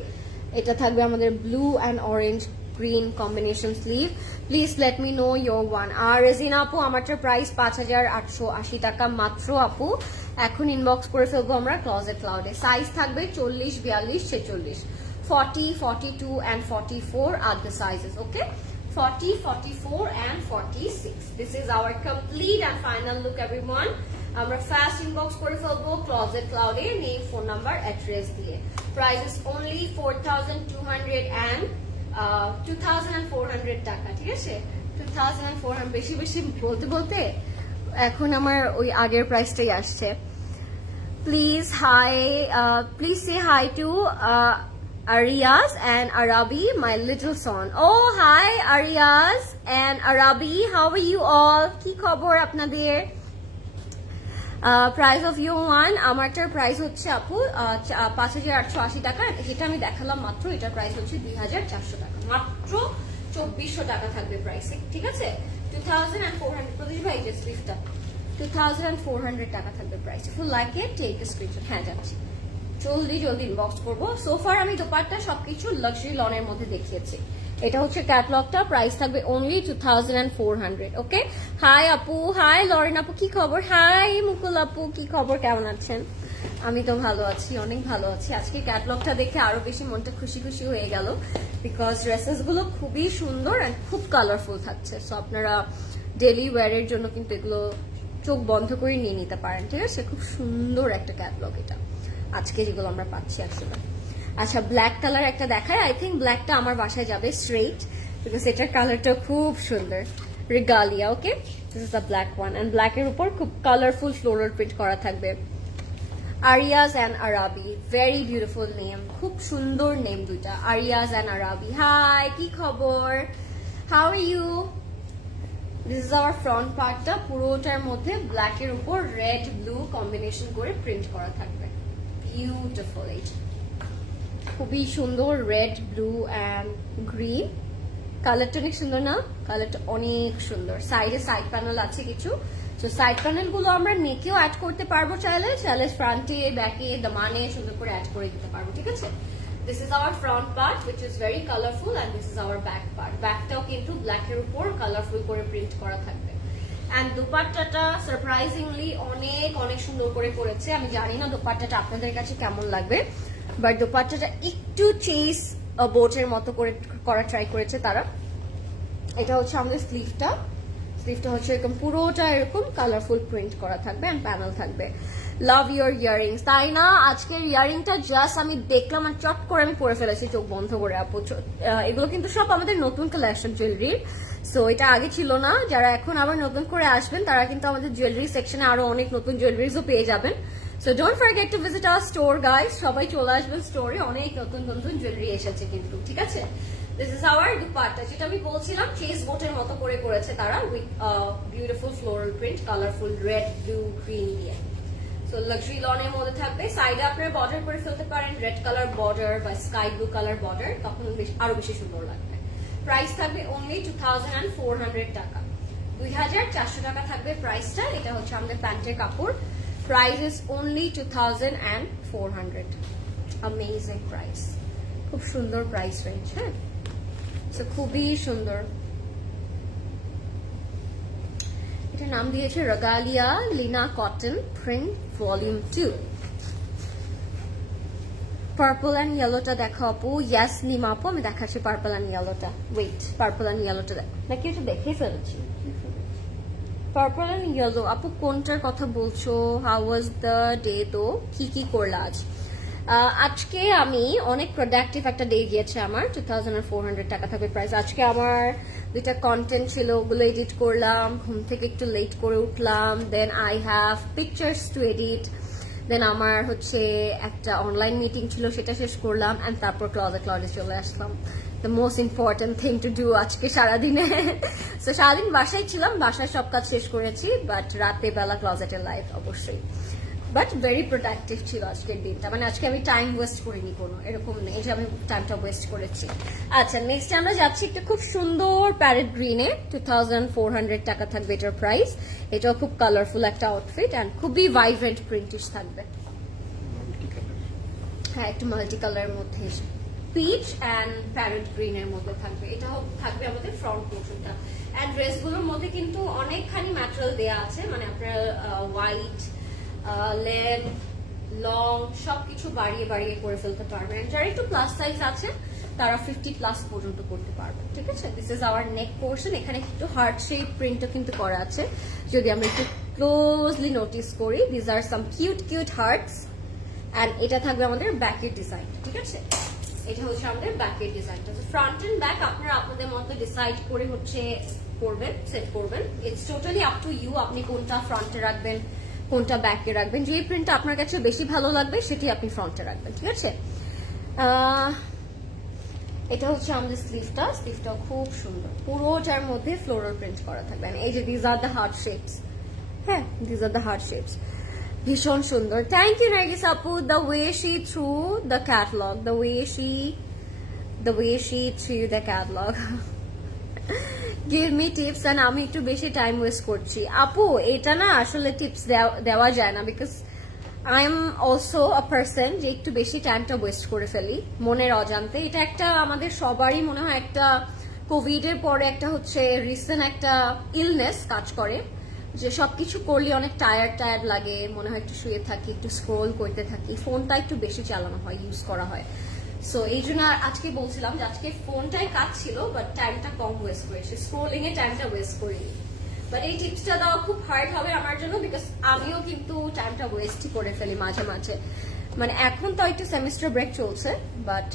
এটা থাকবে আমাদের blue and orange green combination sleeve. Please let me know your one. আর রেজিনা আপু, আমারটার প্রাইস 5880 টাকা মাত্র আপু। এখন ইনবক্স করে ফেলবো আমরা ক্লজেট ক্লাউডে। সাইজ থাকবে 40, 42, 46, 40, 42 and 44 are the sizes. Okay, 40, 44 and 46. This is our complete and final look everyone. আমরা ফাস্ট ইনবক্স করে ফেলবো ক্লজেট ক্লাউডে, নেম, ফোন নাম্বার, অ্যাড্রেস দিয়ে। প্রাইস ইজ অনলি 2400 টাকা, ঠিক আছে? 2400। বেশি বেশি বলতে বলতে এখন আমার ওই আগের প্রাইসটাই আসছে। Please say hi to Arias and Arabi, my little son. Oh, hi Arias and Arabi, how are you all? কি খবর আপনাদের? প্রাইস অফ ইউ ওয়ান, আমারটার প্রাইস হচ্ছে আপু 5880 টাকা। যেটা আমি দেখালাম মাত্র, এটার প্রাইস হচ্ছে 2400 টাকা। মাত্র 2400 টাকা থাকবে প্রাইসে, ঠিক আছে? 2400। প্রদীপ ভাই যে স্লিভটা 2400 টাকা থাকবে price. If you like it take the screenshot. হ্যাঁ যাচ্ছি, জলদি ইনবক্স করবো। সোফার আমি দোপাট্টা সবকিছু লাক্সারি লনের মধ্যে দেখিয়েছি। এটা হচ্ছে ক্যাটলগটা, প্রাইস থাকবে অনলি 2400। ওকে, হাই আপু, হাই লরেন আপু, কি খবর? হাই মুকুল আপু, কি খবর, কেমন আছেন? আমি তো ভালো আছি, অনেক ভালো আছি। আজকে ক্যাটালগটা দেখে আরো বেশি মনটা খুশি খুশি হয়ে গেল, বিকজ ড্রেসেস গুলো খুবই সুন্দর এন্ড খুব কালারফুল থাকছে। সো আপনারা ডেলি ওয়্যারের জন্য কিন্তু এগুলো চোখ বন্ধ করে নিয়ে নিতে পারেন, ঠিক আছে? খুব সুন্দর একটা ক্যাটালগ এটা আজকে যেগুলো আমরা পাচ্ছি আসলে। আচ্ছা, ব্ল্যাক কালার একটা দেখায়। আই থিঙ্ক ব্ল্যাকটা আমার বাসায় যাবে স্ট্রেট, বিকজ এটার কালারটা খুব সুন্দর। Regalia, okay, this is the black one. And ব্ল্যাকের উপর খুব কালারফুল ফ্লোরাল প্রিন্ট করা থাকবে। Ariaz and Arabi, very beautiful name, খুব সুন্দর নেম দুইটা, আরিয়াজ অ্যান্ড আরাবি। হাই, কি খবর? How are you? This is our front পার্টটা, পুরোটার মধ্যে ব্ল্যাকের উপর রেড ব্লু কম্বিনেশন করে প্রিন্ট করা থাকবে। বিউটিফুল, এইটা খুবই সুন্দর, রেড ব্লু অ্যান্ড গ্রিন। কালারটা অনেক সুন্দর না? কালারটা অনেক সুন্দর। সাইডে সাইড প্যানেল আছে কিছু, তো সাইড প্যানেল গুলো আমরা নেকেও অ্যাড করতে পারবো, চাইলে ফ্রন্টে ব্যাকে দামানে সুন্দর করে অ্যাড করে দিতে পারবো, ঠিক আছে? This is our front part which is very colorful and this is our back part. ব্যাকটাও কিন্তু ব্ল্যাকের উপর কালারফুল করে প্রিন্ট করা থাকবে। এন্ড দুপাট্টাটা সারপ্রাইজিংলি অনেক অনেক সুন্দর করে করেছে। আমি জানি না দুপাট্টাটা আপনাদের কাছে কেমন লাগবে, বাট দুপাট্টাটা একটু চেস বোটের মতো করে করা ট্রাই করেছে তারা। এটা হচ্ছে আমাদের স্লিভটা, স্লিভটা হচ্ছে এরকম পুরোটা এরকম কালারফুল প্রিন্ট করা থাকবে এন্ড প্যানেল থাকবে। লাভ ইউর ইয়ারিংস, তাই না? আজকের ইয়ারিংটা জাস্ট আমি দেখলাম আর চট করে আমি পরে ফেলেছি চোখ বন্ধ করে। আপু, এগুলো কিন্তু সব আমাদের নতুন কালেকশন জুয়েলারির, সো এটা আগে ছিল না। যারা এখন আবার নতুন করে আসবেন তারা কিন্তু আমাদের জুয়েলারি সেকশনে আরো অনেক নতুন জুয়েলারিজও পেয়ে যাবেন। So don't forget to visit our store guys, সবাই চলে আসবেন স্টোরে, অনেক নতুন নতুন জুয়েলারি এসেছে কিন্তু, ঠিক আছে? দিস ইজ আওয়ার দুপাট্টা, যেটা আমি বলছিলাম চেস বোটের মতো করে করেছে তারা, with beautiful floral print, colourful red blue green দিয়ে। সো লাক্সারি লনের মধ্যে থাকবে। সাইডে আপনারা বর্ডার করে ফেলতে পারেন, রেড কালার বর্ডার বা স্কাই ব্লু কালার বর্ডার, তখন আরো বেশি সুন্দর লাগবে। প্রাইস থাকবে অনলি 2400 টাকা, 2400 টাকা থাকবে প্রাইসটা। এটা হচ্ছে আমাদের প্যান্টের কাপড়। Price is only 2400। Amazing price, খুব সুন্দর প্রাইস রেঞ্জ। হ্যাঁ, সো খুবই সুন্দর। এটার নাম দিয়েছে Regalia Lina cotton print volume 2। Purple and ইয়েলোটা দেখো আপু। ইয়াস নিমা আপু, আমি দেখাচ্ছি পার্পল অ্যান্ড ইয়েলোটা। ওয়েট, পার্পল অ্যান্ড ইয়েলোটা নাকি এটা দেখেই ফেলেছি। পার্পল অ্যান্ড ইয়েলো আপু, কোনটার কথা বলছো? How was the day? তো কি কি করলা আজ? আজকে আমি অনেক প্রোডাক্টিভ একটা ডে গিয়েছে আমার। 2400 টাকা থাকবে প্রাইস। আজকে আমার দুইটা কন্টেন্ট ছিল, ওগুলো এডিট করলাম, ঘুম থেকে একটু লেট করে উঠলাম, then I have pictures to edit, then আমার হচ্ছে একটা অনলাইন মিটিং ছিল, সেটা শেষ করলাম, এন্ড তারপর ক্লজে চলে আসলাম। The most important thing to do আজকে সারাদিনে। সো সারাদিন বাসায় ছিলাম, বাসায় সব কাজ শেষ করেছি, বাট রাতে বেলা ক্লজেটের লাইফ অবশ্যই। বাট ভেরি প্রোডাক্টিভ ছিল আজকের দিনটা, মানে আজকে আমি টাইম ওয়েস্ট করিনি কোনো, এরকম নেই যে আমি টাইমটা ওয়েস্ট করেছি। আচ্ছা, নেক্সট আমরা যাচ্ছি একটা খুব সুন্দর প্যারেট গ্রিনে। 2400 টাকা থাকবে এটার প্রাইস। এটাও খুব কালারফুল একটা আউটফিট অ্যান্ড খুবই ভাইব্রেন্ট প্রিন্টিশ থাকবে। হ্যাঁ, একটু মাল্টি কালারের মধ্যে পিচ অ্যান্ড প্যারেট গ্রিনের মধ্যে থাকবে। এটাও থাকবে আমাদের ফ্রন্ট পোর্শনটা। অ্যান্ড ড্রেসগুলোর মধ্যে কিন্তু অনেকখানি ম্যাটেরিয়াল দেওয়া আছে, মানে আপনার হোয়াইট, লেন্থ, লং সবকিছু বাড়িয়ে বাড়িয়ে করে ফেলতে পারবেন। যারা একটু প্লাস সাইজ আছে তারা 50+ পর্যন্ত করতে পারবে, ঠিক আছে? This is hour neck portion. এখানে একটু হার্ট শেপ প্রিন্টও কিন্তু করা আছে, যদি আমরা একটু ক্লোজলি নোটিস করি। This are some cute cute hearts. And এটা থাকবে আমাদের ব্যাকের ডিজাইন, ঠিক আছে? এটা হচ্ছে আমাদের ব্যাকের ডিজাইনটা। ফ্রন্ট এন্ড ব্যাক আপনারা আপনাদের মতো ডিসাইড করে হচ্ছে করবেন, সেট করবেন। It's totally up to you, আপনি কোনটা ফ্রন্টে রাখবেন, কোনটা ব্যাকে রাখবেন। যে প্রিন্টটা আপনার কাছে বেশি ভালো লাগবে সেটি আপনি ফ্রন্টে রাখবেন, ঠিক আছে? এটা হচ্ছে আমাদের স্লিভটা। স্লিভটাও খুব সুন্দর, পুরোটার মধ্যে ফ্লোরাল প্রিন্ট করা থাকবে। এই যে this are the heart shapes. হ্যাঁ, this are the heart shapes, ভীষণ সুন্দর। থ্যাংক ইউ নার্গিস আপু। The way she through the catalog, the way she through the catalog. Give me tips. And আমি একটু বেশি টাইম ওয়েস্ট করছি আপু। এটা না আসলে টিপস দেওয়া যায় না, because I am also a person যে একটু বেশি টাইমটা ওয়েস্ট করে ফেলি মনের অজান্তে। এটা একটা আমাদের সবারই মনে হয় একটা কোভিড এর পরে একটা হচ্ছে রিসেন্ট একটা ইলনেস কাজ করে, যে সবকিছু করলে অনেক টায়ার্ড লাগে, মনে হয় একটু শুয়ে থাকি, একটু স্ক্রোল করতে থাকি, ফোনটা একটু বেশি চালানো হয়, ইউজ করা হয়। সো এই জন্য আজকে বলছিলাম যে আজকে ফোনটাই কাজ ছিল, বাট টাইমটা কম ওয়েস্ট করেছি, স্ক্রোলিং এ টাইমটা ওয়েস্ট করিনি। বাট এই টিপসটা দেওয়া খুব হার্ড হবে আমার জন্য, বিকজ আমিও কিন্তু টাইমটা ওয়েস্টই করে ফেলি মাঝে মাঝে। মানে এখন তো একটু সেমিস্টার ব্রেক চলছে, বাট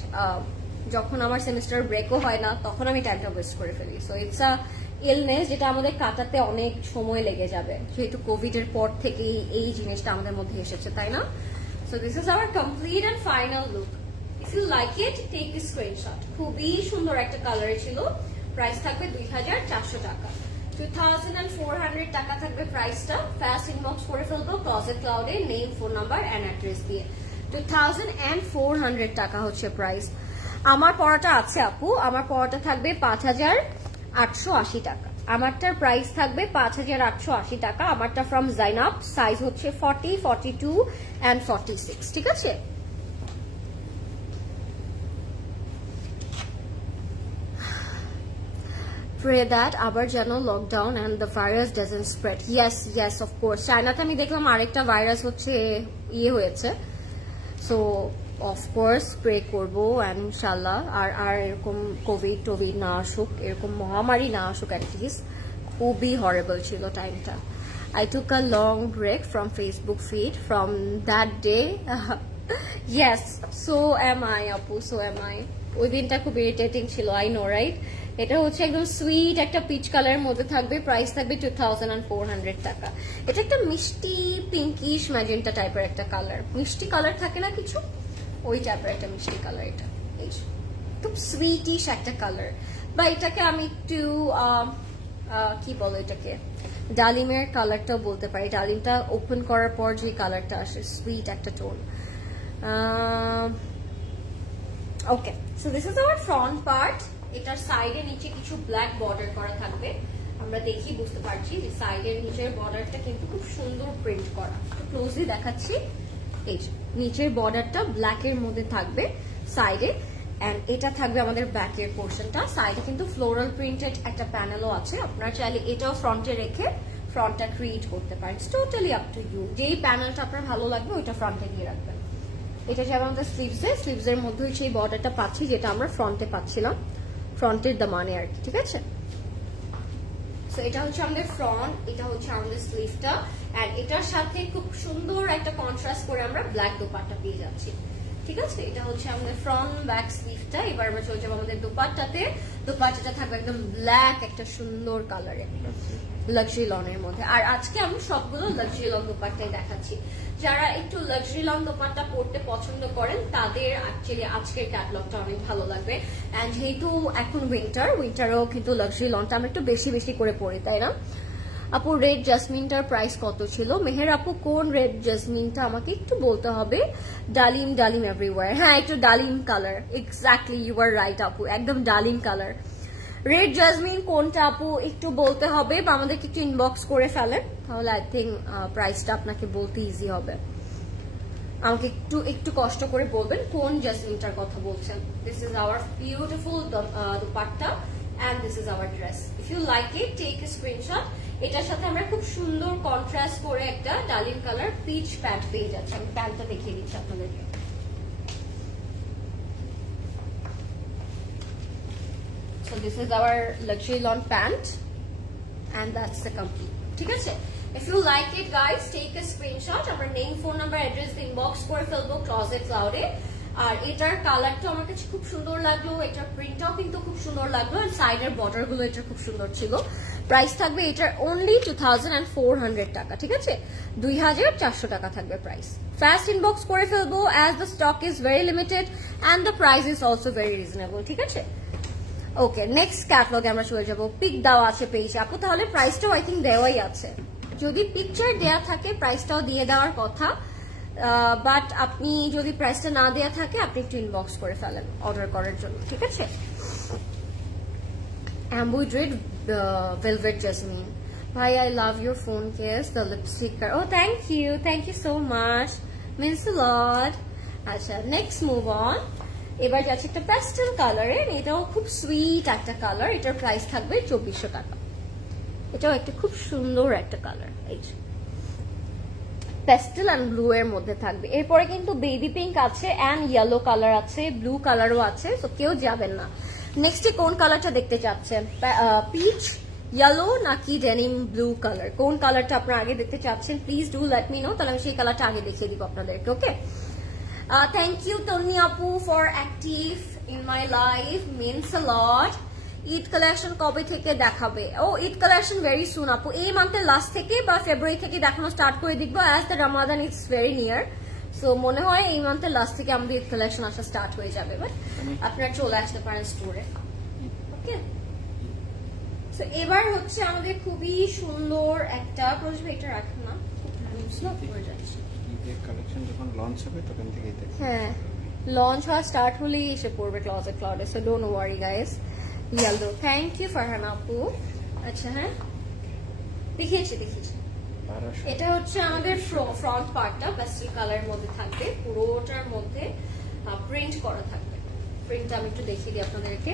যখন আমার সেমিস্টার ব্রেকও হয় না তখন আমি টাইমটা ওয়েস্ট করে ফেলি। সো ইটস আ ইলনেস যেটা আমাদের কাটাতে অনেক সময় লেগে যাবে, যেহেতু কোভিড এর পর থেকেই এই জিনিসটা আমাদের মধ্যে এসেছে, তাই না? So this is our complete and final look. If you like it take a screenshot. খুবই সুন্দর একটা কালারে ছিল। প্রাইস থাকবে 2400 টাকা। 2400 টাকা থাকবে প্রাইসটা। ফাস্ট ইনবক্স করে ফেলবো ক্লজেট ক্লাউডে name, phone number and address দিয়ে। 2400 টাকা হচ্ছে প্রাইস। আমার পড়াটা আছে আপু, আমার পড়াটা থাকবে 5880 টাকা। আমারটার প্রাইস থাকবে 5880 টাকা। আমারটা ফ্রম জাইনাব, সাইজ হচ্ছে 40, 42 এন্ড 46, ঠিক আছে? Pray that আবার যেন lockdown and the virus doesn't spread. Yes, of course. চায়নাতে আমি দেখলাম আরেকটা ভাইরাস হচ্ছে হয়েছে। সো অফকোর্স প্রে করবো ইনশাল্লাহ আর এরকম কোভিড না আসুক, এরকম মহামারী না আসুক অ্যাটলিস্ট। খুবই হরেবল ছিল টাইমটা। I took a long break from Facebook feed from that day. Yes, so am I আপু, so am I. ওই দিনটা খুব ইরিটেটিং ছিল, I know right? এটা হচ্ছে একদম সুইট একটা পিচ কালারের মধ্যে থাকবে। প্রাইস থাকবে 2400 টাকা। এটা একটা মিষ্টি পিঙ্কিশ ম্যাজেন্টা টাইপের একটা কালার। মিষ্টি কালার থাকে না কিছু, ওই টাইপের একটা মিষ্টি কালার। এটা খুব সুইটিশ একটা কালার। বা এটাকে আমি একটু কি বলো, এটাকে ডালিমের কালারটাও বলতে পারি। ডালিমটা ওপেন করার পর যে কালারটা আসে, সুইট একটা tone. Okay, so this is our front part. এটার সাইডে নিচে কিছু ব্ল্যাক বর্ডার করা থাকবে। আমরা দেখি বুঝতে পারছি যে সাইডের নিচের বর্ডারটা কিন্তু খুব সুন্দর প্রিন্ট করা। ক্লোজলি দেখাচ্ছি, এই নিচের বর্ডারটা ব্ল্যাকের মধ্যে থাকবে সাইডে, এন্ড এটা থাকবে আমাদের ব্যাকের পোর্শনটা। সাইডে কিন্তু ফ্লোরাল প্রিন্টেড একটা প্যানেলও আছে। আপনারা চাইলে এটাও ফ্রন্টে রেখে ফ্রন্টটা ক্রিয়েট করতে পারেন। It's totally up to you. যেই প্যানেলটা আপনার ভালো লাগবে ওইটা ফ্রন্টে নিয়ে রাখবেন। এটা যেমন আমাদের স্লিভসের মধ্যেই সেই বর্ডারটা পাচ্ছি, যেটা আমরা ফ্রন্টে পাচ্ছিলাম, ফ্রন্টের দামানে আর কি, ঠিক আছে? সো এটা হচ্ছে আমাদের ফ্রন্ট, এটা হচ্ছে আমাদের স্লিভটা, এন্ড এটার সাথে খুব সুন্দর একটা কন্ট্রাস্ট করে আমরা ব্ল্যাক দোপাট্টা পেয়ে যাচ্ছি, ঠিক আছে? এটা হচ্ছে আমাদের ফ্রন্ট ব্যাক স্লিভটা। এবার আমরা চলে যাবো আমাদের দোপাট্টাতে। দোপাট্টাটা থাকবে একদম ব্ল্যাক একটা সুন্দর কালারে, লাক্সারি লনের মধ্যে। আর আজকে আমি সবগুলো লাক্সারি লন দোপাট্টাই দেখাচ্ছি। যারা একটু লাক্সারি লন দোপাট্টা পরতে পছন্দ করেন তাদের অ্যাকচুয়ালি আজকের ক্যাটালগটা অনেক ভালো লাগবে। এন্ড যেহেতু এখন উইন্টারেও কিন্তু লাক্সারি লনটা আমরা একটু বেশি করে পরি, তাই না? আপু রেড জাসমিনটার প্রাইস কত ছিল? মেহের আপু কোন রেড জাসমিনটা আমাকে একটু বলতে হবে। ডালিম এভরিওয়্যার। হ্যাঁ, একটু ডালিম colour. Exactly, you are right আপু, একদম ডালিম কালার। রেড জাসমিন কোনটা আপু একটু বলতে হবে, বা আমাদেরকে একটু ইনবক্স করে ফেলেন, তাহলে আই থিঙ্ক প্রাইসটা আপনাকে বলতে ইজি হবে। আমাকে একটু কষ্ট করে বলবেন কোন জাসমিনটার কথা বলছেন। This is our beautiful dupatta and this is our dress. If you like it take a screenshot. এটার সাথে আমরা খুব সুন্দর কন্ট্রাস্ট করে একটা ডালিম কালার পিচ প্যান্ট পেয়ে যাচ্ছি। আমি প্যান্টটা দেখিয়ে দিচ্ছি আপনাদেরকে। So this is our luxury lawn pant and that's the complete, ঠিক আছে? If you like it guys, take a screenshot. Our name, phone number, address inbox করে ফেলবো ক্লজেট ক্লাউডে। আর এটার কালারটা আমার কাছে খুব সুন্দর লাগলো, এটার প্রিন্টটাও কিন্তু খুব সুন্দর লাগলো, আর সাইডের বর্ডার গুলো এটা খুব সুন্দর ছিল। প্রাইস থাকবে এটার অনলি 2400 টাকা, ঠিক আছে? 2400 টাকা থাকবে প্রাইস। ফাস্ট ইনবক্স করে ফেলবো as the stock is very limited and the price is also very reasonable, ঠিক আছে? ওকে, নেক্সট ক্যাটালগে আমরা চলে যাবো। পিক দেওয়া আছে পেজে আপু, তাহলে প্রাইসটাও আই থিঙ্ক দেওয়াই আছে। যদি পিকচার দেয়া থাকে প্রাইসটাও দিয়ে দেওয়ার কথা, বাট আপনি যদি প্রাইসটা না দেয়া থাকে আপনি একটু ইনবক্স করে ফেলেন অর্ডার করার জন্য, ঠিক আছে? Embroidered velvet jasmine. Bhai, I love your phone case, the lipstick. Oh, thank you so much, means a lot. আচ্ছা, নেক্সট মুভ অন। এবার যাচ্ছে একটা প্যাস্টেল কালারে, এটাও খুব সুইট একটা কালার। এটার প্রাইস থাকবে 2400 টাকা। এটাও একটা খুব সুন্দর একটা কালার, এই যে পেস্টেল এন্ড ব্লু এর মধ্যে থাকবে। এরপরে কিন্তু বেবি পিঙ্ক আছে এন্ড ইয়েলো কালার আছে, ব্লু কালারও আছে, তো কেউ যাবেন না। নেক্সট কোন কালারটা দেখতে চাচ্ছেন, পিচ, ইয়েলো নাকি ডেনিম ব্লু কালার, কোন কালারটা আপনারা আগে দেখতে চাচ্ছেন please do let me no, তাহলে আমি সেই কালারটা আগে দেখিয়ে দিব আপনাদেরকে। ওকে, থ্যাংক ইউ তন্নি আপু for active in my life, means a lot. Eid collection কবে থেকে দেখাবে? ও ঈদ কালেকশন ভেরি সুন আপু, এই মান্থের লাস্ট থেকে বা ফেব্রুয়ারি থেকে দেখানো স্টার্ট করে দিব, as the Ramadan is very near. So মনে হয় এই মান্থের লাস্ট থেকে আমাদের ঈদ কালেকশন আসা স্টার্ট হয়ে যাবে, বাট আপনারা চলে আসতে পারেন স্টোরে। ওকে, সো এবার হচ্ছে আমাদের খুবই সুন্দর একটা প্রজেক্ট, এটা রাখুন না, হ্যাঁ লঞ্চ হওয়া স্টার্ট হলেই এসে পড়বে ক্লজেট ক্লাউডে, so don't worry guys. Yellow, thank you Farhana আপু। আচ্ছা হ্যাঁ দেখিয়েছি। এটা হচ্ছে আমাদের ফ্রন্ট পার্টটা পেস্টেল কালারের মধ্যে থাকবে, পুরোটার মধ্যে প্রিন্ট করা থাকবে। প্রিন্টটা আমি একটু দেখিয়ে দিই আপনাদেরকে।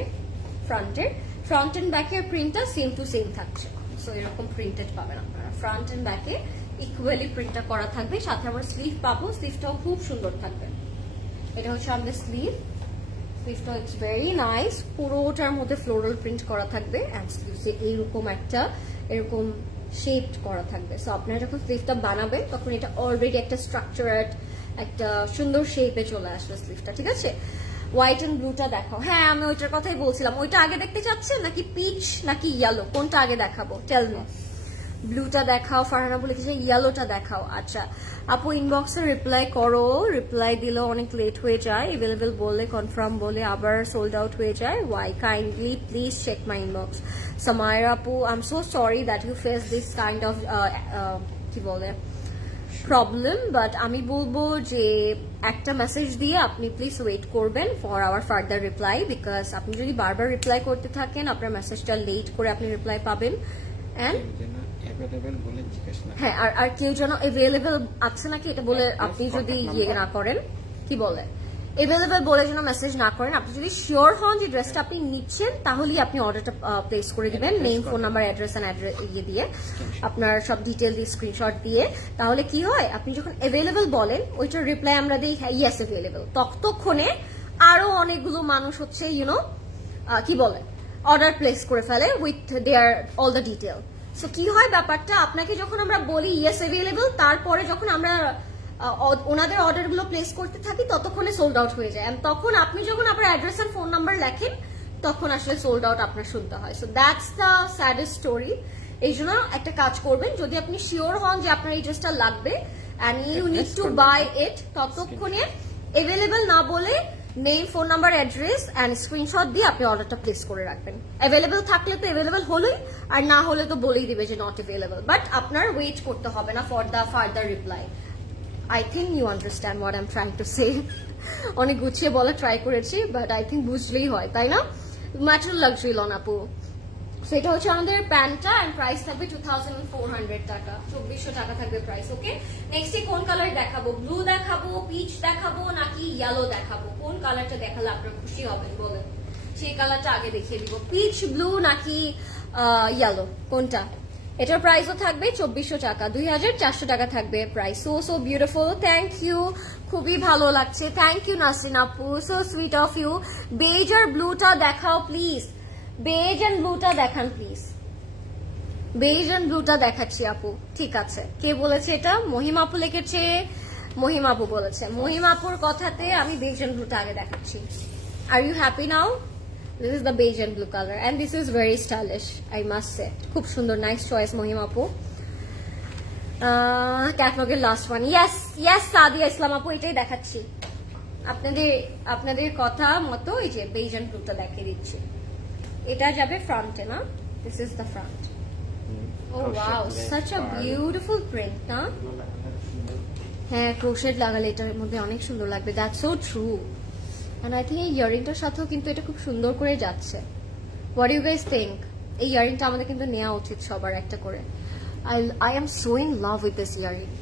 ফ্রন্ট এন্ড ব্যাকের প্রিন্টটা সেম টু সেম থাকছে, সো এরকম প্রিন্টেড পাবেন আপনারা। ফ্রন্ট এন্ড ব্যাকে ইকুয়ালি প্রিন্টটা করা থাকবে, সাথে আমরা স্লিভ পাবো, স্লিভটাও খুব সুন্দর থাকবে। এটা হচ্ছে আমাদের স্লিভটা ইটস ভেরি নাইস, পুরোটার মধ্যে ফ্লোরাল প্রিন্ট করা থাকবে এন্ড স্লিভসে এইরকম একটা এরকম শেপড করা থাকবে। সো আপনারা যখন স্লিভটা বানাবেন তখন এটা অলরেডি একটা স্ট্রাকচারার্ড একটা সুন্দর শেপে চলে আসবে স্লিভটা, ঠিক আছে। হোয়াইট এন্ড ব্লুটা দেখাও। হ্যাঁ আমি ওইটার কথাই বলছিলাম, ওইটা আগে দেখতে চাচ্ছেন নাকি পিচ নাকি ইয়েলো, কোনটা আগে দেখাবো টেল মি। ব্লুটা দেখাও, ফারহানা বলেছে ইয়েলোটা দেখাও। আচ্ছা আপু ইনবক্সে রিপ্লাই করো, রিপ্লাই দিলেও অনেক লেট হয়ে যায়, অ্যাভেলেবল বলে কনফার্ম বলে আবার সোল্ড আউট হয়ে যায়, why kindly please check my inbox. Samaira আপু I am so sorry that you face this kind of কি বলে প্রবলেম, বাট আমি বলবো যে একটা মেসেজ দিয়ে আপনি প্লিজ ওয়েট করবেন for our further reply, because আপনি যদি বারবার রিপ্লাই করতে থাকেন আপনার মেসেজটা লেট করে আপনি রিপ্লাই পাবেন। হ্যাঁ আর কেউ যেন অ্যাভেলেবল আছে নাকি এটা বলে আপনি যদি ইয়ে না করেন, কি বলে অ্যাভেলেবল বলে যেন মেসেজ না করেন। আপনি যদি শিওর হন যে ড্রেসটা আপনি নিচ্ছেন তাহলেই আপনি অর্ডারটা প্লেস করে দিবেন, নেম, ফোন নাম্বার, অ্যাড্রেস ইয়ে দিয়ে আপনার সব ডিটেল দিয়ে স্ক্রিনশট দিয়ে। তাহলে কি হয়, আপনি যখন অ্যাভেলেবল বলেন ওইটার রিপ্লাই আমরা দিই ইয়েস অ্যাভেলেবল, ততক্ষণে আরো অনেকগুলো মানুষ হচ্ছে ইউনো কি বলে অর্ডার প্লেস করে ফেলে with their all the detail. So কি হয় ব্যাপারটা, আপনাকে যখন আমরা বলি ইয়েস অ্যাভেলেবল, তারপরে যখন আমরা ওনাদের অর্ডার গুলো প্লেস করতে থাকি ততক্ষণে সোল্ড আউট হয়ে যায়, তখন আপনি যখন আপনার অ্যাড্রেস আর ফোন নাম্বার লেখেন তখন আসলে সোল্ড আউট আপনার শুনতে হয়। So that's the saddest story. এই জন্য একটা কাজ করবেন, যদি আপনি শিওর হন যে আপনার এই ড্রেসটা লাগবে and you need to buy it, ততক্ষণে অ্যাভেলেবল না বলে name, phone number, address and screenshot দিয়ে আপনি অর্ডারটা প্লেস করে রাখবেন। অ্যাভেলেবল থাকলে তো অ্যাভেলেবল হলোই, আর না হলে তো বলেই দিবে যে নট অ্যাভেলেবল, বাট আপনার ওয়েট করতে হবে না for the further reply. I think you understand what I am trying to say. অনেক গুছিয়ে বলা ট্রাই করেছি, বাট আই থিঙ্ক বুঝলেই হয়, তাই না? ম্যাটেরিয়াল লাক্সারি লন আপু। সেটা হচ্ছে আমাদের প্যান্টটা এন্ড প্রাইস থাকবে 2400 টাকা, 2400 টাকা থাকবে প্রাইস। ওকে, নেক্সট কোন কালার দেখাবো? ব্লু দেখাবো, পিচ দেখাবো নাকি ইয়েলো দেখাবো? কোন কালারটা দেখালে আপনারা খুশি হবেন বলেন, সেই কালারটা আগে দেখিয়ে দিব। পিচ, ব্লু নাকি ইয়েলো, কোনটা? এটার প্রাইসও থাকবে 2400 টাকা, 2400 টাকা থাকবে price. So so beautiful, thank you, খুবই ভালো লাগছে, থ্যাংক ইউ নাসরিন আপু, so sweet of you. Beige আর ব্লুটা দেখাও প্লিজ, বেজ এন্ড ব্লুটা দেখান প্লিজ। বেজ এন্ড ব্লুটা দেখাচ্ছি আপু, ঠিক আছে। কে বলেছে এটা? মহিমা আপু লিখেছে, মহিমা আপু বলেছে। মহিমা আপুর কথাতে আমি বেজ এন্ড ব্লুটা আগে দেখাচ্ছি। Are you happy now? This is the beige and blue color and this is very stylish, I must say. খুব সুন্দর, নাইস চয়েস মহিমা আপু। ক্যাটলগের last one, yes yes Sadia Islam আপু, এটাই দেখাচ্ছি আপনাদের কথা মতো। এই যে বেজ এন্ড ব্লুটা দেখিয়ে দিচ্ছি, এটা যাবে ফ্রন্টে না? This is the front. Oh wow, such a beautiful print না? হ্যাঁ, ক্রোশেট লাগালে এটার মধ্যে অনেক সুন্দর লাগবে, that's so true. And I think এই ইয়ারিংটার সাথেও কিন্তু এটা খুব সুন্দর করে যাচ্ছে। What do you guys think? এই ইয়ারিংটা আমাদের কিন্তু নেওয়া উচিত সবার একটা করে। I am so in love with this earring.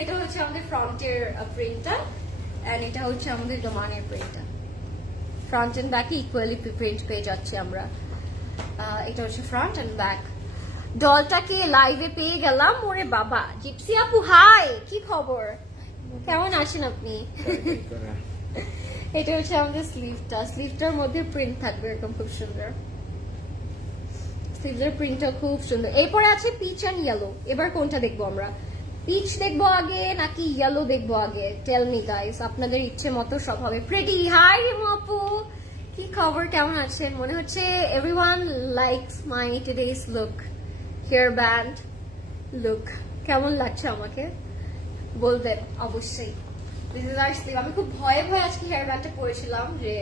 এটা হচ্ছে আমাদের ফ্রন্টের প্রিন্টটা এন্ড এটা হচ্ছে আমাদের ডোমানের প্রিন্টটা। ফ্রন্ট এন্ড ব্যাকে ইকুয়ালি প্রিন্ট পেয়ে যাচ্ছি আমরা। এটা হচ্ছে ফ্রন্ট এন্ড ব্যাক। ডলটাকে লাইভে পেয়ে গেলাম, ওরে বাবা। জিপসি আপু হাই, কি খবর, কেমন আছেন আপনি? এটা হচ্ছে আমাদের স্লিভটা, স্লিভটার মধ্যে প্রিন্ট থাকবে এরকম খুব সুন্দর, স্লিভের প্রিন্টটা খুব সুন্দর। এরপরে আছে পিচ এন্ড ইয়েলো, এবার কোনটা দেখবো আমরা? পিচ দেখবো আগে নাকি ইয়েলো দেখবো আগে? টেল মি গাইস, আপনাদের ইচ্ছে মতো সব হবে। প্রেটি হাই রিমু আপু, কি খবর, কেমন আছেন? মনে হচ্ছে everyone likes my today's look, hair band look. কেমন লাগছে আমাকে বলবেন অবশ্যই। This is our sleeve. আমি খুব ভয়ে ভয়ে আজকে হেয়ার ব্যান্ডটা পরেছিলাম যে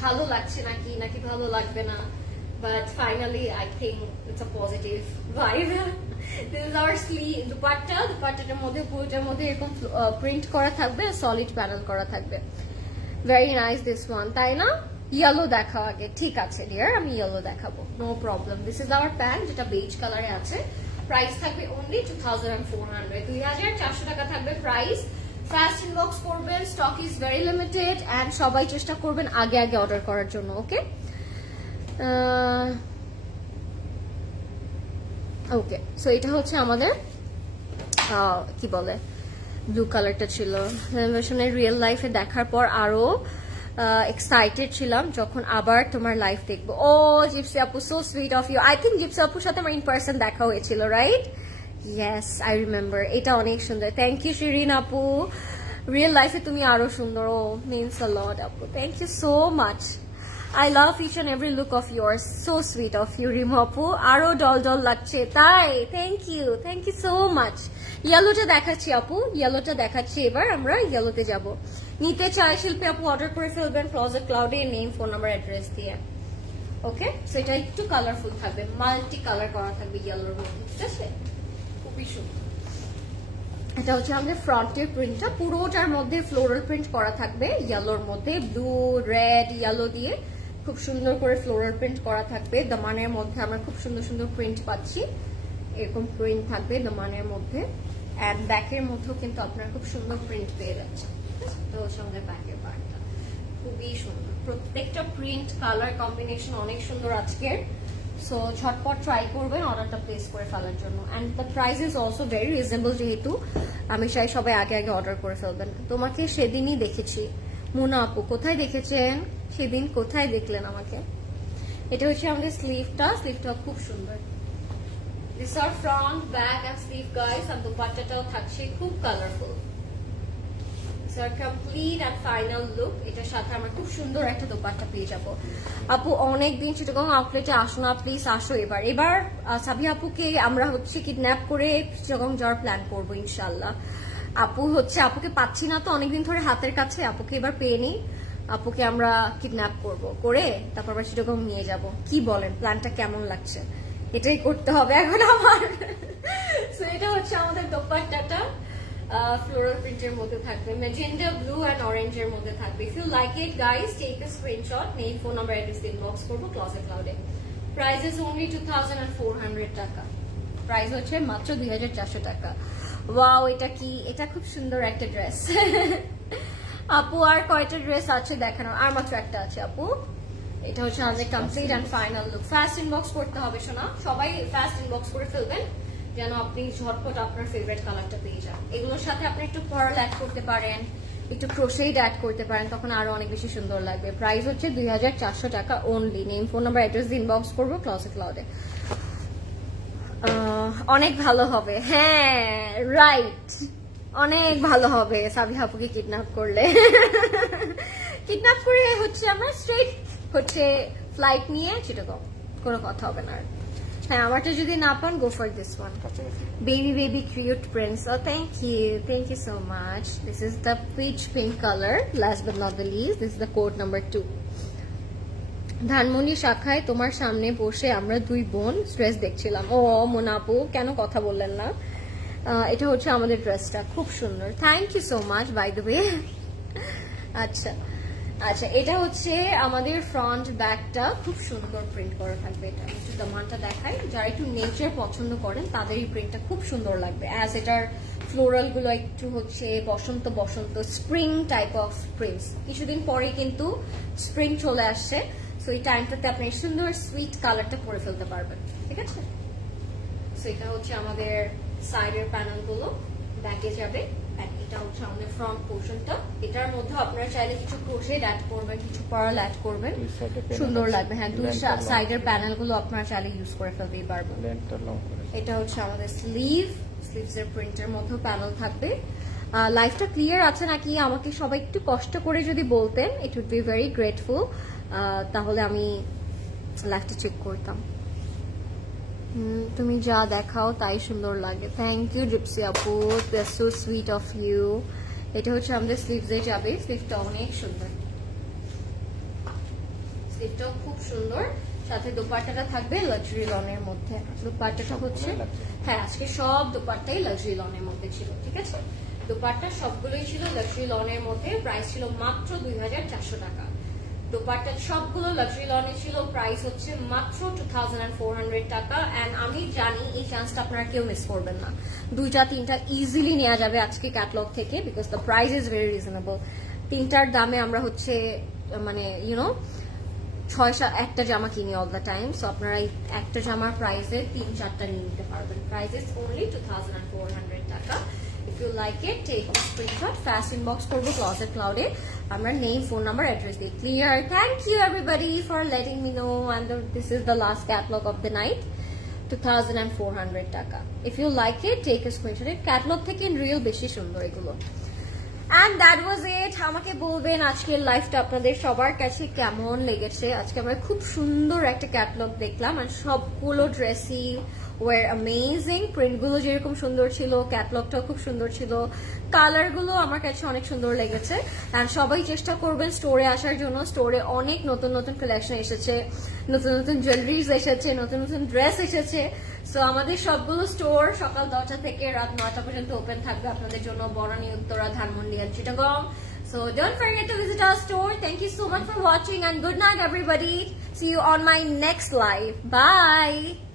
ভালো লাগছে নাকি ভালো লাগবে না, but finally I think it's a positive vibe. This is our sleeve. দুপাট্টাটার মধ্যে পুরোটার মধ্যে এরকম প্রিন্ট করা থাকবে, সলিড প্যানেল করা থাকবে। ভেরি নাইস দিস ওয়ান, তাই না? ইয়েলো দেখাও আগে, ঠিক আছে ডিয়ার, আমি ইয়েলো দেখাবো, no problem. This is our pant, যেটা বেজ কালারে আছে। প্রাইস থাকবে অনলি 2400, 2400 টাকা থাকবে প্রাইস। ফাস্ট ইনবক্স করবেন, stock is very limited and সবাই চেষ্টা করবেন আগে আগে অর্ডার করার জন্য, ওকে? ওকে, সো এটা হচ্ছে আমাদের কি বলে ব্লু কালারটা ছিল। রিয়েল লাইফে দেখার পর আরো এক্সাইটেড ছিলাম যখন আবার তোমার লাইফ দেখবো। ও জিপসি আপু, so sweet of you. I think Gypsy আপুর সাথে আমার ইন পার্সন দেখা হয়েছিল, রাইট? Yes, I remember. এটা অনেক সুন্দর, থ্যাংক ইউ শিরিন আপু। রিয়েল লাইফে তুমি আরো সুন্দর, ও মিনস আ লট আপু, thank you so much. I love each and every look of yours. So sweet of you, Rimu apu. Aro doll lagche. Tai, thank you so much. Yellow ta dekhachi apu, yellow ta dekhachi ebar amra yellow te jabo. Nite chai Shilpi apu order kore felben Closet Cloud e name, phone number, address diye. Okay? So eta ekটু colorful থাকবে, multi color করা থাকবে yellow এর মধ্যে, ঠিক আছে? খুবই সুন্দর। এটা হচ্ছে আমাদের ফ্রন্টের প্রিন্টটা, পুরোটার মধ্যে ফ্লোরাল প্রিন্ট করা থাকবে, ইয়েলোর মধ্যে ব্লু, রেড, ইয়েলো দিয়ে খুব সুন্দর করে ফ্লোরাল প্রিন্ট করা থাকবে। দামানের মধ্যে আমরা খুব সুন্দর সুন্দর প্রিন্ট পাচ্ছি, এরকম প্রিন্ট থাকবে দামানের মধ্যে। এন্ড ব্যাকের মধ্যেও কিন্তু আপনারা খুব সুন্দর প্রিন্ট পেয়ে যাচ্ছেন। তো হচ্ছে আমাদের ব্যাকের পার্টটা খুবই সুন্দর, প্রত্যেকটা প্রিন্ট কালার কম্বিনেশন অনেক সুন্দর আজকের। সো ঝটপট ট্রাই করবেন অর্ডারটা প্লেস করে ফেলার জন্য। And the price is also very reasonable, যেহেতু আমি চাই সবাই আগে আগে অর্ডার করে ফেলবেন। তোমাকে সেদিনই দেখেছি মুনা আপু, কোথায় দেখেছেন সেদিন, কোথায় দেখলেন আমাকে? এটা হচ্ছে আমাদের স্লিভটা, স্লিভটা খুব সুন্দর। This are front, back and sleeve guys. আর দুপাট্টাটাও থাকছে খুব colourful. Complete and final look. এটার সাথে আমরা খুব সুন্দর একটা দোপাট্টা পেয়ে যাবো। আপু অনেকদিন চিটাগং আউটলেটে আসো না, প্লিজ আসো। এবার সাবিয়া আপুকে আমরা হচ্ছে কিডন্যাপ করে চিটাগং যাওয়ার প্ল্যান করবো ইনশাল্লাহ। আপুকে পাচ্ছি না তো অনেকদিন ধরে হাতের কাছে, আপুকে এবার পেয়ে নিই, আপুকে আমরা কিডন্যাপ করে তারপর আবার চিটাগং নিয়ে যাব। কি বলেন, প্ল্যানটা কেমন লাগছে? এটাই করতে হবে এখন আমার। সো এটা হচ্ছে আমাদের দোপাট্টাটা, ফ্লোরাল প্রিন্টের মধ্যে থাকবে, ম্যাজেন্ডা, ব্লু এন্ড অরেঞ্জের মধ্যে থাকবে। If you like it guys, take a screenshot, name, phone number, address inbox করবো ক্লজেট ক্লাউডে। প্রাইস ইজ অনলি 2400 টাকা, প্রাইস হচ্ছে মাত্র 2400 টাকা। ওয়াও, এটা কি, এটা খুব সুন্দর একটা ড্রেস। আপু আর কয়টা ড্রেস আছে দেখানোর? আর মাত্র একটা আছে আপু। এটা হচ্ছে আমাদের complete and final look. Fast inbox করতে হবে শোনা, সবাই ফাস্ট ইনবক্স করে ফেলবেন যেন আপনি ঝটপট আপনার ফেভারিট কালারটা পেয়ে যান। এগুলোর সাথে আপনি একটু পার্ল অ্যাড করতে পারেন, একটু ক্রোশেড অ্যাড করতে পারেন, তখন আরো অনেক বেশি সুন্দর লাগবে। প্রাইস হচ্ছে 2400 টাকা only. Name, phone number, address দিয়ে ইনবক্স করবো ক্লজেট ক্লাউডে। অনেক ভালো হবে, হ্যাঁ রাইট, অনেক ভালো হবে সাবিহা আপুকে কিডন্যাপ করলে। কিডন্যাপ করে হচ্ছে আমরা স্ট্রেট হচ্ছে ফ্লাইট নিয়ে চিটাগং, কোনো কথা হবে না। হ্যাঁ, আমারটা যদি না পান, go for this one, baby cute prince. Thank you so much. This is the peach pink colour. Last but not the least, this is the code number 2। Dhanmondi শাখায় তোমার সামনে বসে আমরা দুই বোন ড্রেস দেখছিলাম। ও মোনা আপু, কেন কথা বললেন না? এটা হচ্ছে আমাদের ড্রেসটা, খুব সুন্দর। Thank you so much by the way. আচ্ছা, এটা হচ্ছে আমাদের ফ্রন্ট ব্যাকটা, খুব সুন্দর প্রিন্ট করা থাকবে। এটা একটু দামানটা দেখাই, যারা একটু নেচার পছন্দ করেন তাদের এই প্রিন্টটা খুব সুন্দর লাগবে। অ্যাজ এটার ফ্লোরাল গুলো একটু হচ্ছে বসন্ত স্প্রিং টাইপ অফ প্রিন্টস। কিছুদিন পরে কিন্তু স্প্রিং চলে আসছে, সো সো এই টাইমটাতে আপনি সুন্দর সুইট কালারটা পরে ফেলতে পারবেন, ঠিক আছে? সো এটা হচ্ছে আমাদের সাইডের প্যানেল গুলো, ব্যাকে যাবে। এটা হচ্ছে আমাদের ফ্রন্ট পোর্শনটা। এটার মধ্যে আপনারা চাইলে কিছু ক্রোশেট অ্যাড করবেন, কিছু পার্ল অ্যাড করবেন, সুন্দর লাগবে। হ্যাঁ, দুই সাইডের প্যানেল গুলো আপনারা চাইলে ইউজ করে ফেলতেই পারবেন। এটা হচ্ছে আমাদের স্লিভস এর প্রিন্টের মধ্যে প্যানেল থাকবে। লাইফটা ক্লিয়ার আছে নাকি আমাকে সবাই একটু কষ্ট করে যদি বলতেন, it would be very grateful, তাহলে আমি লাইফটা চেক করতাম। তুমি যা দেখাও তাই সুন্দর লাগে। থ্যাংক ইউ জিপসি আপু, that's so sweet of you. এটা হচ্ছে আমাদের স্লিভসে যাবে। স্লিভটা অনেক সুন্দর, স্লিভটাও খুব সুন্দর। সাথে দোপাট্টাটা থাকবে লাক্সারি লনের মধ্যে। দোপাট্টাটা হচ্ছে, হ্যাঁ আজকে সব দোপাট্টাই লাক্সারি লনের মধ্যে ছিল, ঠিক আছে? দোপাট্টা সবগুলোই ছিল লাক্সারি লনের মধ্যে। প্রাইস ছিল মাত্র 2400 টাকা। দোপাট্টা সবগুলো লাক্সারি লনে ছিল, প্রাইস হচ্ছে মাত্র 2400 টাকা। এন্ড আমি জানি এই চান্সটা আপনারা কেউ মিস করবেন না। 2-3টা ইজিলি নেওয়া যাবে আজকে ক্যাটালগ থেকে, because the price is very reasonable. 3টার দামে আমরা হচ্ছে মানে ইউনো 6-7 একটা জামা কিনি অল দ্য টাইম। সো আপনারা এই একটা জামার প্রাইসে 3-4টা নিয়ে নিতে পারবেন। প্রাইস ইজ অনলি 2400 টাকা। If you like it, take a screenshot, fast inbox করবো Closet Cloud এ। আমরা name, phone number, address দিয়ে clear. Thank you everybody for letting me know, and this is the last catalog of the night. 2400 টাকা. If you like it, take a screenshot. Catalog থেকে in real বেশি সুন্দর এগুলো। And that was it. আমাকে বলবেন আজকের লাইফটা আপনাদের সবার কাছে কেমন লেগেছে। আজকে আমরা খুব সুন্দর একটা ক্যাটালগ দেখলাম, আর সবগুলো ড্রেসই ওয়ার অ্যামেজিং। প্রিন্টগুলো যেরকম সুন্দর ছিল, ক্যাটালগটাও খুব সুন্দর ছিল, কালারগুলো আমার কাছে অনেক সুন্দর লেগেছে। অ্যান্ড সবাই চেষ্টা করবেন স্টোরে আসার জন্য। স্টোরে অনেক নতুন নতুন কালেকশন এসেছে, নতুন নতুন জুয়েলারিজ এসেছে, নতুন নতুন ড্রেস এসেছে। সো আমাদের সবগুলো স্টোর সকাল 10টা থেকে রাত 9টা পর্যন্ত ওপেন থাকবে আপনাদের জন্য, Banani, Uttara, Dhanmondi and Chittagong. So don't forget to visit our store. Thank you so much for watching and good night everybody. See you on my next live. Bye.